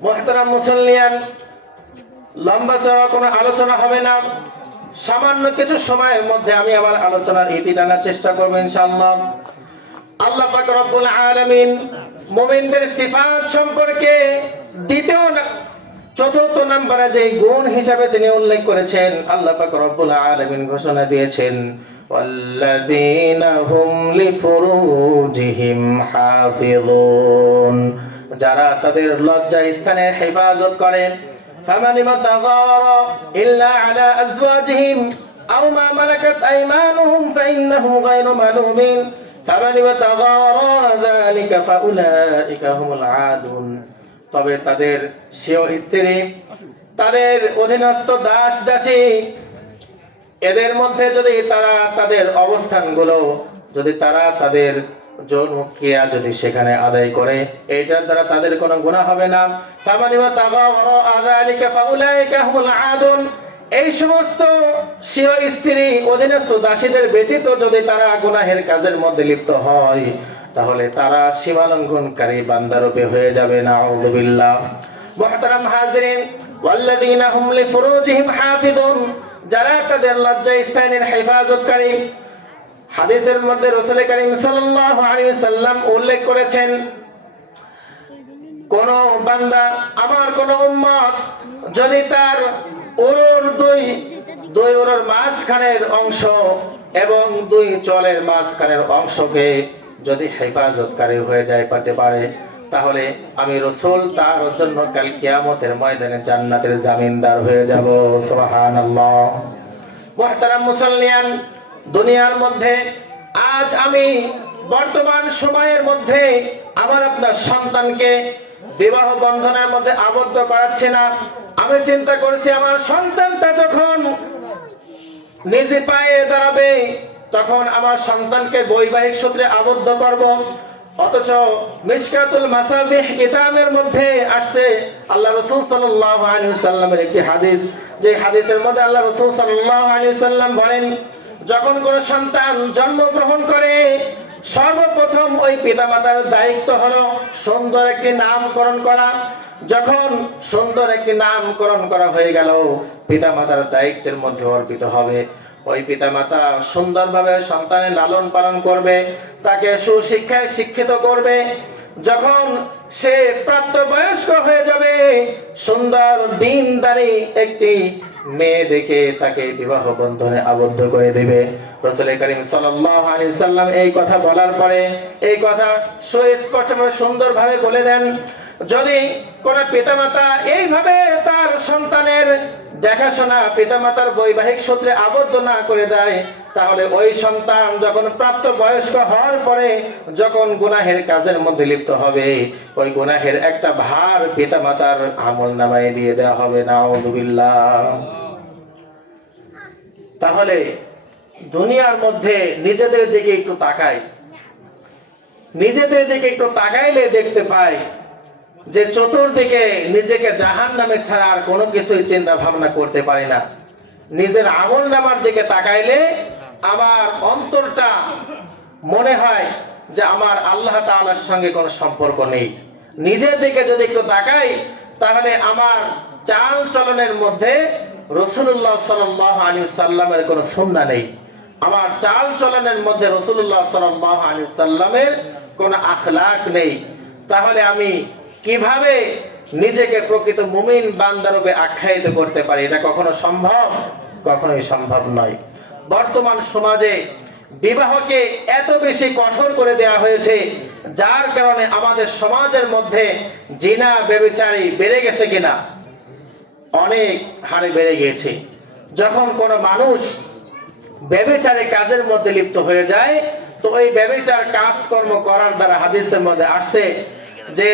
মুহতারাম মুসাল্লিয়ান, লম্বা চওড়া কোনো আলোচনা হবে না। সামান্য কিছু সময়ের মধ্যে আমি আমার আলোচনার ইতি টানার চেষ্টা করব ইনশাআল্লাহ। আল্লাহ পাক রব্বুল আলামিন মুমিনদের সিফাত সম্পর্কে চতুর্থ নম্বরে যে গুণ হিসাবে তিনি উল্লেখ করেছেন, আল্লাহ পাক রব্বুল আলামিন ঘোষণা দিয়েছেন ওয়াল্লাযীনা হুম লিফুরুজিহিম হাফিযুন, যারা তাদের লজ্জা স্থানের হেফাজত করেন। فمن ابتغى إلا على أزواجهم أو ما ملكت أيمانهم فإنه غير ملومين فمن ابتغى ذلك فأولئك هم العادون। তবে তাদের স্বীয় স্ত্রী, তাদের অধীনস্থ দাস দাসী, এদের মধ্যে যদি তারা তাদের অবস্থানগুলো যদি তারা তাদের যৌন ক্রিয়া যদি সেখানে আদায় করে, এইটার দ্বারা তাদের কোনো গুনাহ হবে না। এই সমস্ত স্বীয় স্ত্রী অধীনস্থ দাসীদের ব্যতীত যদি তারা গুনাহের কাজের মধ্যে লিপ্ত হয়, তাহলে তারা সীমালঙ্ঘনকারী বান্দারূপে হয়ে যাবে। নাউযুবিল্লাহ। মুহতারাম হাজিরিন, ওয়াল্লাযীনা হুম লিফুরুজিহিম হাফিযুন, যারা তাদের লজ্জা স্থানের হেফাজতকারী। হাদিসের মধ্যে রাসূল করিম সাল্লাল্লাহু আলাইহি ওয়াসাল্লাম উল্লেখ করেছেন, কোন বান্দা, আমার কোন উম্মত যদি তার উরুর দুই উরুর মাঝখানের অংশ এবং দুই চলের মাঝখানের অংশকে যদি হেফাজতকারী হয়ে যায় পাতে পারে, তাহলে আমি রাসূল তার জন্য কাল কিয়ামতের ময়দানে জান্নাতের জামিনদার হয়ে যাব। সুবহানাল্লাহ। মুহতারাম মুসাল্লিয়ান, দুনিয়ার মধ্যে আজ আমি বর্তমান সময়ের মধ্যে আমার আপনার সন্তানকে বিবাহ বন্ধনের মধ্যে আবদ্ধ করাচ্ছি না। আমি চিন্তা করছি আমার সন্তানটা যখন নিজে পায়ে দাঁড়াবে তখন আমার সন্তানকে বৈবাহিক সূত্রে আবদ্ধ করব। অথচ মিশকাতুল মাসাবিহ কিতাবের মধ্যে আসছে আল্লাহ রাসূল সাল্লাল্লাহু আলাইহি ওয়াসাল্লামের একটি হাদিস, যে হাদিসের মধ্যে আল্লাহ রাসূল সাল্লাল্লাহু আলাইহি ওয়াসাল্লাম বলেন, যখন কোন সন্তান জন্মগ্রহণ করে সর্বপ্রথম ওই পিতামাতার দায়িত্ব হলো সুন্দর একটি নামকরণ করা। যখন সুন্দর একটি নামকরণ করা হয়ে গেল, পিতামাতার দায়িত্বের মধ্যে অর্পিত হবে। ওই পিতামাতা সুন্দরভাবে সন্তানের লালন পালন করবে, তাকে সুশিক্ষায় শিক্ষিত করবে। যখন সে প্রাপ্তবয়স্ক হয়ে যাবে, সুন্দর দিনদারি একটি মেয়ে দেখে তাকে বিবাহ বন্ধনে আবদ্ধ করে দেবে। রাসূল করিম সাল্লাল্লাহু আলাইহি ওয়াসাল্লাম এই কথা বলার পরে এই কথা সুস্পষ্টভাবে সুন্দরভাবে বলে দেন, যদি কোন পিতামাতা এইভাবে তার সন্তানের দেখাশোনা পিতামাতার বৈবাহিক সূত্রে আবদ্ধ না করে দেয়, তাহলে ওই সন্তান যখন প্রাপ্ত বয়স্ক হওয়ার পরে যখন গুনাহের কাজের মধ্যে লিপ্ত হবে, ওই গুনাহের একটা ভার পিতামাতার আমলনামায় দিয়ে দেওয়া হবে। নাউযুবিল্লাহ। তাহলে দুনিয়ার মধ্যে নিজেদের দিকে একটু তাকাই, নিজেদের দিকে একটু তাকাইলে দেখতে পাই যে চতুর্দিকে নিজেকে জাহান্নামে ছাড়া আর কোনো কিছুই চিন্তা ভাবনা করতে পারি না। নিজের আমলনামার দিকে তাকাইলে আমার অন্তরটা মনে হয় যে আমার আল্লাহ তাআলার সঙ্গে কোনো সম্পর্ক নেই। নিজের দিকে যদি একটু তাকাই, তাহলে আমার চাল চলনের মধ্যে রাসূলুল্লাহ সাল্লাল্লাহু আলাইহি ওয়াসাল্লামের কোনো সুন্নাহ নেই। আমার চাল চলনের মধ্যে রাসূলুল্লাহ সাল্লাল্লাহু আলাইহি ওয়াসাল্লামের কোনো আখলাক নেই। তাহলে আমি কিভাবে নিজেকে প্রকৃত মুমিন বান্দারূপে আখ্যায়িত করতে পারি? এটা কখনো সম্ভব? কখনোই সম্ভব নয়। বর্তমান সমাজে বিবাহকে এত বেশি কঠোর করে দেওয়া হয়েছে, যার কারণে আমাদের সমাজের মধ্যে জিনা ব্যভিচারী বেড়ে গেছে কিনা? অনেক হারে বেড়ে গিয়েছে। যখন কোনো মানুষ ব্যভিচারী কাজের মধ্যে লিপ্ত হয়ে যায়, তো ওই ব্যভিচার কাজকর্ম করার দ্বারা হাদিসের মধ্যে আসছে যে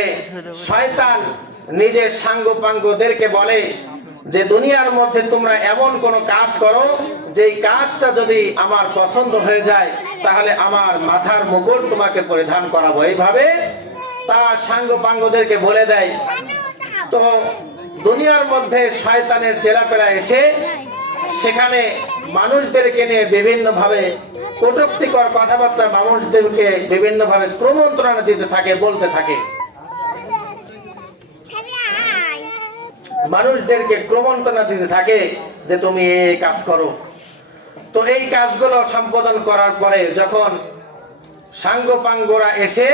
শয়তান নিজের সাঙ্গপাঙ্গদেরকে বলে যে দুনিয়ার মধ্যে তোমরা এমন কোন কাজ করো যেই কাজটা যদি আমার পছন্দ হয়ে যায় তাহলে আমার মাথার মুকুট তোমাকে পরিধান করাবো। এইভাবে তার সাঙ্গপাঙ্গদেরকে বলে দেয়। তো দুনিয়ার মধ্যে শয়তানের চেলাপেলা এসে সেখানে মানুষদেরকে নিয়ে বিভিন্নভাবে কটূক্তিকর কথাবার্তা মানুষদেরকে বিভিন্নভাবে কুমন্ত্রণা দিতে থাকে, বলতে থাকে, মানুষদেরকে কুমন্ত্রণা দিতে থাকে যে তুমি এই কাজ করো। তো এই কাজগুলো সম্পাদন করার পরে যখন সাঙ্গপাঙ্গরা এসে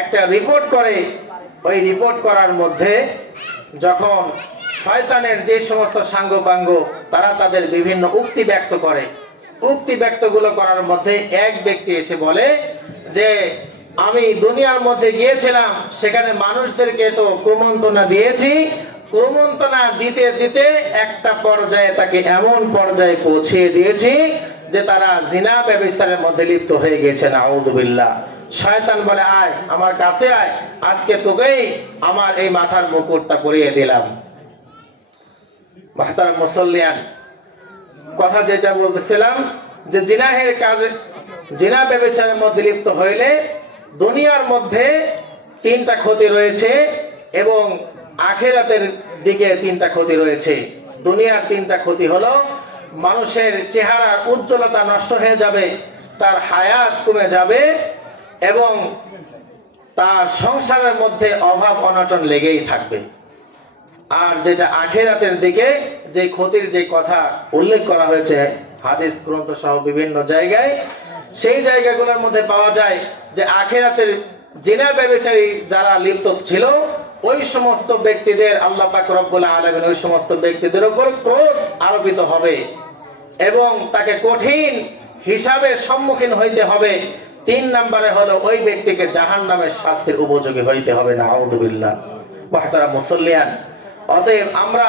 একটা রিপোর্ট করে, ওই রিপোর্ট করার মধ্যে যখন শয়তানের যে সমস্ত সাঙ্গপাঙ্গ তারা তাদের বিভিন্ন উক্তি ব্যক্ত করে, উক্তি ব্যক্তগুলো করার মধ্যে এক ব্যক্তি এসে বলে যে আমি দুনিয়ার মধ্যে গিয়েছিলাম, সেখানে মানুষদেরকে তো কুমন্ত্রণা দিয়েছি, কুমন্ত্রণা দিতে দিতে একটা পর্যায়ে তাকে এমন পর্যায়ে পৌঁছিয়ে দিয়েছি যে তারা জিনা ব্যভিচারের মধ্যে লিপ্ত হয়ে গেছে। নাউযুবিল্লাহ। শয়তান বলে আয় আমার কাছে আয়, আজকে তোকেই আমার এই মাথার মুকুটটা পরিয়ে দিলাম। মুহতারাম মুসল্লিয়ান, কথা যেটা বলতেছিলাম যে জিনাহের কাজে, জিনা ব্যভিচারের মধ্যে লিপ্ত হইলে দুনিয়ার মধ্যে 3টা ক্ষতি রয়েছে এবং আখিরাতের দিকে 3টা ক্ষতি রয়েছে। দুনিয়ার 3টা ক্ষতি হলো মানুষের চেহারার উজ্জ্বলতা নষ্ট হয়ে যাবে, তার হায়াত কমে যাবে এবং তার সংসারের মধ্যে অভাব অনটন লেগেই থাকবে। আর যেটা আখিরাতের দিকে যে ক্ষতির যে কথা উল্লেখ করা হয়েছে হাদিস গ্রন্থ সহ বিভিন্ন জায়গায়, সেই জায়গাগুলোর মধ্যে পাওয়া যায় যে আখিরাতের জিনা ব্যভিচারী যারা লিপ্ত ছিল ওই সমস্ত ব্যক্তিদের আল্লাহ পাক রব্বুল আলামিন ওই সমস্ত ব্যক্তিদের উপর ক্রোধ আরোপিত হবে এবং তাকে কঠিন হিসাবে সম্মুখীন হইতে হবে। 3 নম্বরে হলো ওই ব্যক্তিকে জাহান্নামের শাস্তির উপযোগী হইতে হবে। নাউযুবিল্লাহ। মুহতারাম মুসল্লিয়ান, অতএব আমরা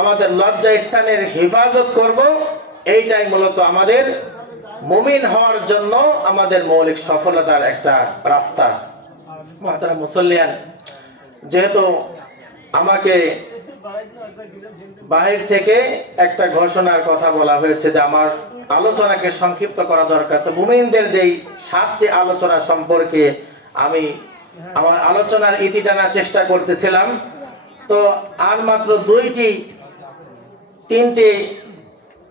আমাদের লজ্জা স্থানের হেফাজত করব, এইটাই মূলত আমাদের মুমিন হওয়ার জন্য আমাদের মৌলিক সফলতার একটা রাস্তা। মুহতারাম মুসল্লিয়ান, যেহেতু আমাকে বাহির থেকে একটা ঘোষণার কথা বলা হয়েছে যে আমার আলোচনাকে সংক্ষিপ্ত করা দরকার, তো মুমিনদের যেই 7টি আলোচনা সম্পর্কে আমি আমার আলোচনার ইতি টানার চেষ্টা করতেছিলাম, তো আর মাত্র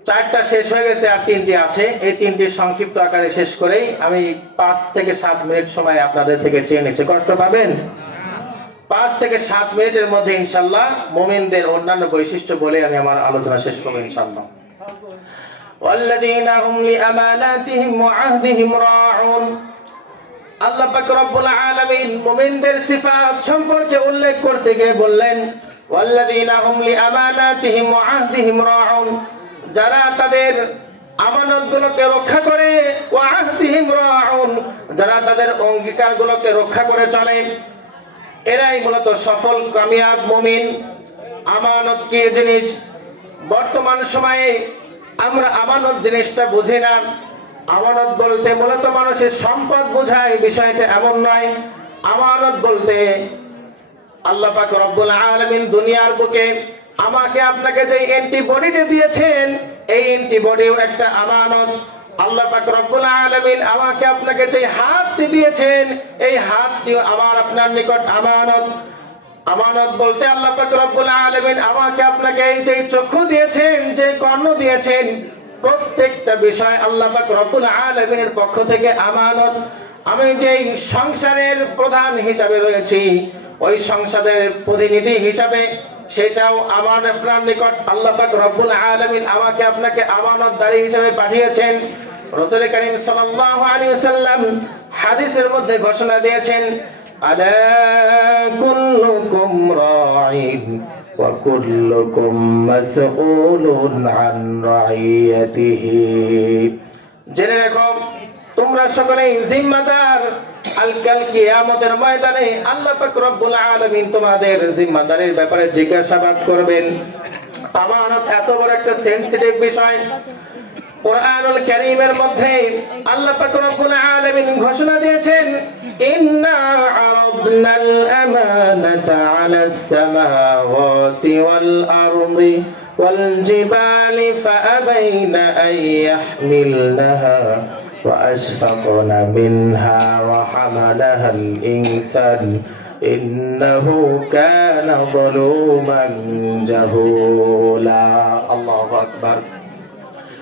4টা শেষ হয়ে গেছে, আর 3টি আছে। এই 3টি সংক্ষিপ্ত আকারে শেষ করেই আমি 5 থেকে 7 মিনিট সময় আপনাদের থেকে চেয়ে নিচ্ছি। কষ্ট পাবেন? 5 থেকে 7 মিনিটের মধ্যে ইনশাআল্লাহ মুমিনদের অন্যান্য বৈশিষ্ট্য বলে আমি আমার আলোচনা শেষ করব ইনশাআল্লাহ। ওয়াল্লাযীনা হুম লিআমানাতিহিম ওয়া আহদিহিম রাউন। আল্লাহ পাক রব্বুল আলামিন মুমিনদের সিফাত সম্পর্কে উল্লেখ করতে গিয়ে বললেন ওয়াল্লাযীনা হুম লিআমানাতিহিম ওয়া আহদিহিম রাউন, যারা তাদের আমানতগুলোকে রক্ষা করে, ওয়া আহদিহিম রাউন, যারা তাদের অঙ্গীকারগুলোকে রক্ষা করে চলে, এরাই মূলত সফল কামিয়াব মুমিন। আমানত কি জিনিস? বর্তমান সময়ে আমরা আমানত জিনিসটা বুঝি না। আমানত বলতে মূলত মানুষের সম্পদ বোঝায়, বিষয়টা এমন নয়। আমানত বলতে আল্লাহ পাক রব্বুল আলামিন দুনিয়ার বুকে আমাকে আপনাকে যে অ্যান্টিবডিটা দিয়েছেন, এই অ্যান্টিবডিও একটা আমানত। আল্লাহ পাক রব্বুল আলামিন আমাকে আপনাকে যে হাতটি দিয়েছেন, এই হাতটিও আমার আপনার নিকট আমানত। আমানত বলতে আল্লাহ পাক রব্বুল আলামিন আমাকে আপনাকে এই যে চক্ষু দিয়েছেন, যে কর্ণ দিয়েছেন, প্রত্যেকটা বিষয় আল্লাহ পাক রব্বুল আলামিনের পক্ষ থেকে আমানত। আমি যে সংসারের প্রধান হিসাবে রয়েছি, ওই সংসদের প্রতিনিধি হিসাবে, সেটাও আমার আপনার নিকট আল্লাহ পাক রব্বুল আলামিন আমাকে আপনাকে আমানতদারী হিসাবে পাঠিয়েছেন। রাসূল করিম সাল্লাল্লাহু আলাইহি ওয়াসাল্লাম হাদিসের মধ্যে ঘোষণা দিয়েছেন আলা কুল্লুকুম রাঈন ওয়া কুল্লুকুম মাসউলুন আন রাইয়াতিহি। জেনে রাখো তোমরা সকলেই জিম্মাদার। আল-কাল কিয়ামতের ময়দানে আল্লাহ পাক রব্বুল আলামিন তোমাদের জিম্মাদারির ব্যাপারে জিজ্ঞাসাবাদ করবেন। আমানত এত বড় একটা সেনসিটিভ বিষয়। কুরআনুল কারীমের মধ্যে আল্লাহ পাক রব্বুল আলামিন ঘোষণা দিয়েছেন ইন্না আরাদনাল আমানাতা আলাস সামাওয়াতি ওয়াল আরদি والجبال فأبين أن يحملنها وأشفقن منها وحملها الإنسان إنه كان ظلوما جهولا الله أكبر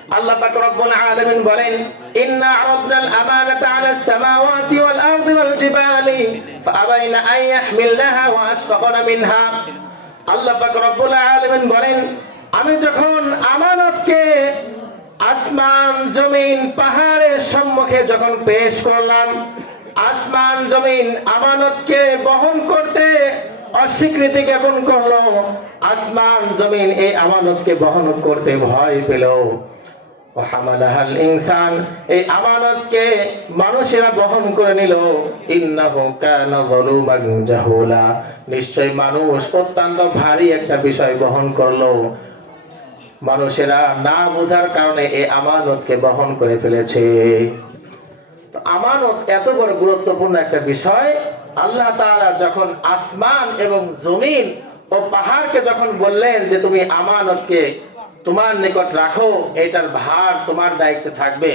আল্লাহ পাক রব্বুল আলামিন বলেন ইন্না আরাদনাল আমানাতা আলাস সামাওয়াতি ওয়াল আরদি ওয়াল জিবালি ফাআবাইনা আন ইয়াহমিলনাহা ওয়া আশফাকনা মিনহা আল্লাহ পাক রব্বুল আলামিন বলেন আমি যখন আমানতকে আসমান জমিন পাহাড়ের সম্মুখে যখন পেশ করলাম আসমান জমিন আমানতকে বহন করতে অস্বীকৃতি জ্ঞাপন করলো আসমান জমিন এই আমানতকে বহন করতে ভয় পেল ওয়াহামালাহাল ইনসান এই আমানতকে মানুষেরা বহন করে নিল ইন্নাহু কানা যালুমান জাহুলা নিশ্চয় মানুষ অত্যন্ত ভারী একটা বিষয় বহন করলো মানুষেরা না বোঝার কারণে এই আমানতকে বহন করে ফেলেছে তো আমানত এত বড় গুরুত্বপূর্ণ একটা বিষয় আল্লাহ তাআলা যখন আসমান এবং জমিন ও পাহাড়কে যখন বললেন যে তুমি আমানতকে তোমার নিকট রাখো এটার ভার তোমার দায়িত্বে থাকবে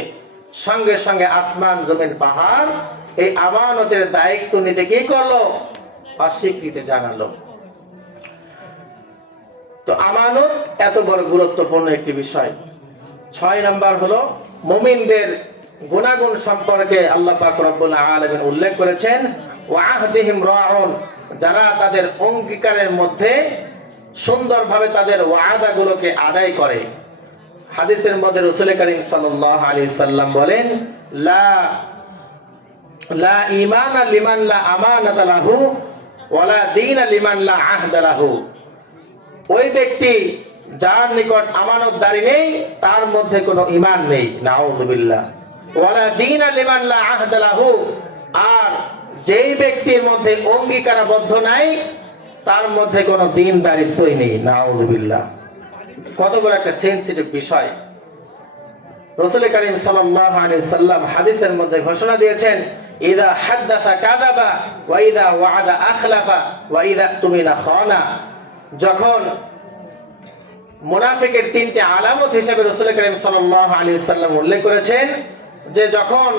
সঙ্গে সঙ্গে আসমান জমিন পাহাড় এই আমানতের দায়িত্ব নিতে কি করলো অস্বীকৃতি জানালো তো আমানত এত বড় গুরুত্বপূর্ণ একটি বিষয় 6 নাম্বার হলো মুমিনদের গুনাহগুণ সম্পর্কে আল্লাহ পাক রব্বুল আলামিন উল্লেখ করেছেন ওয়া আহদিহিম রাউন যারা তাদের অঙ্গীকারের মধ্যে সুন্দরভাবে তাদের ওয়াদাগুলোকে আদায় করে হাদিসের মধ্যে রাসূল করিম সাল্লাল্লাহু আলাইহি সাল্লাম বলেন লা ঈমানা লিমান লা আমানাতা লাহু ওয়ালা দীনা লিমান লা আহদা লাহু ওই ব্যক্তি যার নিকট আমানতদারি নেই তার মধ্যে কোনো ঈমান নেই নাউযুবিল্লাহ ওয়ালা দীনা লিমান লা আহদা লাহু আর যেই ব্যক্তির মধ্যে অঙ্গীকারবদ্ধ নাই তার মধ্যে কোনো দ্বীনদারিত্বই নেই নাউযুবিল্লাহ কত বড় একটা সেনসিটিভ বিষয় রাসূল করিম সাল্লাল্লাহু আলাইহি সাল্লাম হাদিসের মধ্যে ঘোষণা দিয়েছেন ইযা হাদাসা কাযাবা ওয়া ইযা ওয়া'আদা আখলাফা ওয়া ইযা তুমিনা খানা যখন মুনাফিকের তিনটি আলামত হিসেবে রাসূল করিম সাল্লাল্লাহু আলাইহি সাল্লাম উল্লেখ করেছেন যে যখন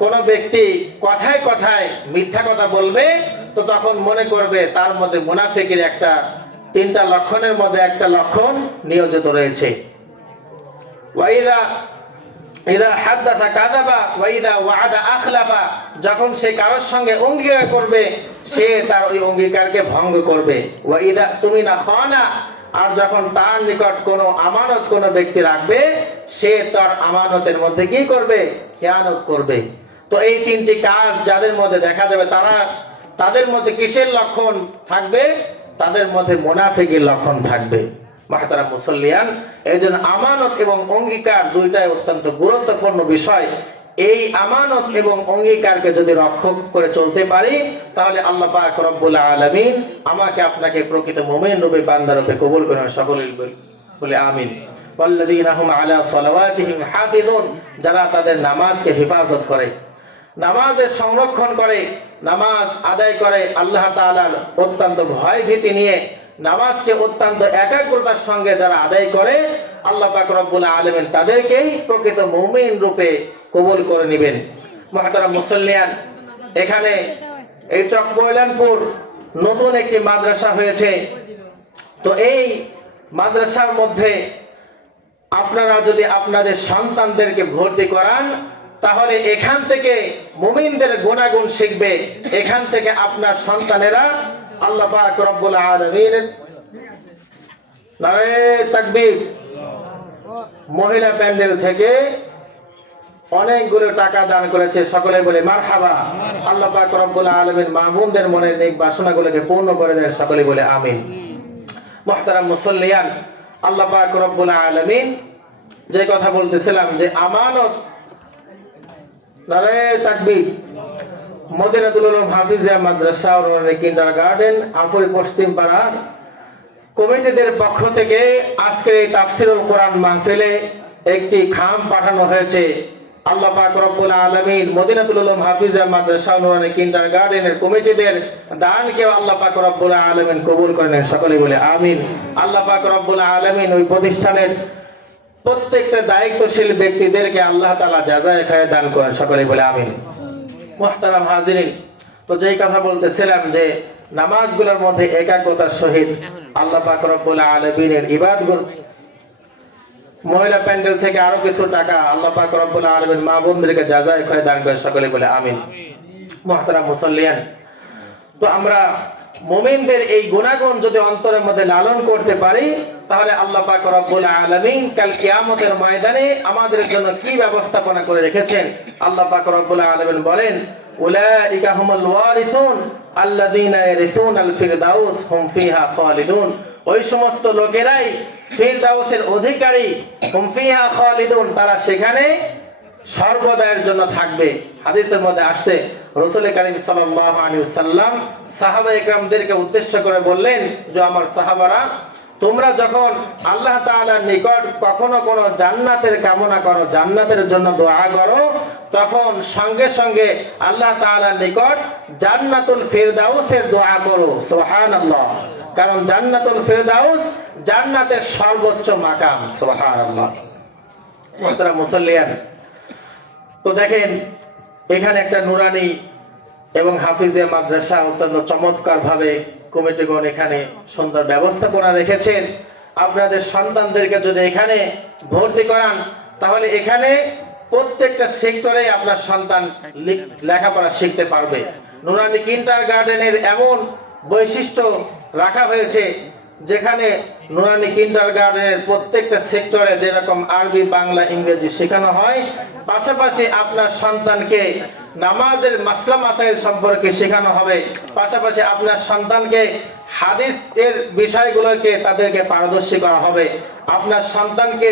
কোন ব্যক্তি কথায় কথায় মিথ্যা কথা বলবে তো তখন মনে করবে তার মধ্যে মুনাফিকের একটা তিনটা লক্ষণের মধ্যে একটা লক্ষণ নিয়োজিত রয়েছে ইযা হাদাসা কাযাবা ওয়া ইযা ওয়া'আদা আখলাফা যখন সে কারোর সঙ্গে অঙ্গীকার করবে সে তার ওই অঙ্গীকারকে ভঙ্গ করবে ওয়া ইযা তুমিনা খানা আর যখন তার নিকট কোনো আমানত কোনো ব্যক্তি রাখবে সে তার আমানতের মধ্যে কি করবে খেয়ানত করবে তো এই তিনটি কাজ যাদের মধ্যে দেখা যাবে তাদের মধ্যে কিসের লক্ষণ থাকবে তাদের মধ্যে মুনাফিকের লক্ষণ থাকবে মাহতারাম মুসল্লিয়ান এইজন্য আমানত এবং অঙ্গীকার দুইটাই অত্যন্ত গুরুত্বপূর্ণ বিষয় এই আমানত এবং অঙ্গীকারকে যদি রক্ষা করে চলতে পারি তাহলে আল্লাহ পাক রব্বুল আলামিন আমাকে আপনাকে প্রকৃত মুমিন রূপে বান্দা রূপে কবুল করেন সকলেই বলে আমিন ওয়াল্লাযীনা হুম আলা সালাওয়াতিহিম হাফিজুন যারা তাদের নামাজকে হেফাজত করে নামাজের সংরক্ষণ করে নামাজ আদায় করে আল্লাহ তাআলার অত্যন্ত ভয় ভীতি নিয়ে নামাজকে অত্যন্ত একাগ্রতার সঙ্গে যারা আদায় করে আল্লাহ পাক রব্বুল আলামিন তাদেরকেই প্রকৃত মুমিন রূপে কবুল করে নেবেন মুহতারাম মুসল্লিয়ান এখানে এই চকময়লানপুর নতুন একটি মাদ্রাসা হয়েছে তো এই মাদ্রাসার মধ্যে আপনারা যদি আপনাদের সন্তানদেরকে ভর্তি করান তাহলে এখান থেকে মুমিনদের গুনাহগুণ শিখবে এখান থেকে আপনার সন্তানেরা আল্লাহ পাক রব্বুল আলামিনের নারে তাকবীর মহিলা প্যান্ডেল থেকে অনেকগুলো টাকা দান করেছে সকলে বলে মারহাবা আল্লাহ পাক রব্বুল আলামিন মামুনদের মনের নেক বাসনাগুলোকে পূর্ণ করে দেন সকলে বলে আমিন মুহতারাম মুসল্লিয়ান আল্লাহ পাক রব্বুল আলামিন যে কথা বলতেছিলাম যে আমানত নারে তাকবীর মদিনাতুল উলুম হাফিজিয়া মাদ্রাসা ও কিন্ডারগার্টেন আমপুরি পশ্চিম পাড়া কমিটিদের পক্ষ থেকে আজকে এই তাফসীরুল কোরআন মাহফিলে একটি খাম পাঠানো হয়েছে আল্লাহ পাক রব্বুল আলামিন মদিনাতুল উলুম হাফিজা মাদ্রাসা নুরানি কিন্ডারগার্টেনের কমিটিদের দানকে আল্লাহ পাক রব্বুল আলামিন কবুল করে নেন, সকলে বলে আমিন। আল্লাহ পাক রব্বুল আলামিন ওই প্রতিষ্ঠানের প্রত্যেকটা দায়িত্বশীল ব্যক্তিদেরকে আল্লাহ তাআলা জাযায়ে খায় দান করেন, সকলে বলে আমিন। মুহতারাম হাজিরিন, তো যেই কথা বলতেছিলাম যে নামাজগুলোর মধ্যে একাগ্রতার সহিত আল্লাহ পাক রব্বুল আলামিনের ইবাদত, মহিলা প্যান্ডেল থেকে আরো কিছু টাকা আল্লাহ পাক রব্বুল আলামিন মা বোনদেরকে জাযায়ে খায় দান করেন, সকলে বলে আমিন। মুহতারাম মুসাল্লিয়ান, তো আমরা মুমিনদের এই গুনাহগুণ যদি অন্তরের মধ্যে লালন করতে পারি, তাহলে আল্লাহ পাক রব্বুল আলামিন কাল কিয়ামতের ময়দানে আমাদের জন্য কি ব্যবস্থাপনা করে রেখেছেন। আল্লাহ পাক রব্বুল আলামিন বলেন, উলাইকা হুমুল ওয়ারিসুন আল্লাযীনা ইয়ারিসুনাল ফিরদাউস হুম ফিহা খালিদুন। ওই সমস্ত লোকেরাই ফিরদাউসের অধিকারী, হুম ফিহা খালিদুন, তারা সেখানে সর্বদায়ের জন্য থাকবে। হাদিসের মধ্যে আসছে, রাসূল কারীম সাল্লাল্লাহু আলাইহি ওয়াসাল্লাম সাহাবায়ে কেরামদেরকে উদ্দেশ্য করে বললেন যে আমার সাহাবারা, তোমরা যখন আল্লাহ তাআলার নিকট কখনো কোনো জান্নাতের কামনা করো, জান্নাতের জন্য দোয়া করো, তখন সঙ্গে সঙ্গে আল্লাহ তাআলার নিকট জান্নাতুল ফিরদাউসের দোয়া করো, সুবহানাল্লাহ। কারণ জান্নাতুল ফিরদাউস জান্নাতের সর্বোচ্চ মাকাম, সুবহানাল্লাহ। মুহতারাম মুসাল্লিয়ান, তো দেখেন এখানে একটা নুরানি এবং হাফিজিয়া মাদ্রাসা অত্যন্ত চমৎকার ভাবে কমিটিগণ এখানে সুন্দর ব্যবস্থাপনা রেখেছেন। আপনাদের সন্তানদেরকে যদি এখানে ভর্তি করান, তাহলে এখানে প্রত্যেকটা সেক্টরে আপনার সন্তান লেখাপড়া শিখতে পারবে। নুরানি কিন্ডারগার্টেনের এমন বৈশিষ্ট্য রাখা হয়েছে যেখানে নুরানি কিন্ডারগার্টেনের প্রত্যেকটা সেক্টরে যেরকম আরবি, বাংলা, ইংরেজি শেখানো হয়, পাশাপাশি আপনার সন্তানকে নামাজের মাসলা মাসাইল সম্পর্কে শেখানো হবে, পাশাপাশি আপনার সন্তানকে হাদিসের বিষয়গুলোকে তাদেরকে পারদর্শী করা হবে। আপনার সন্তানকে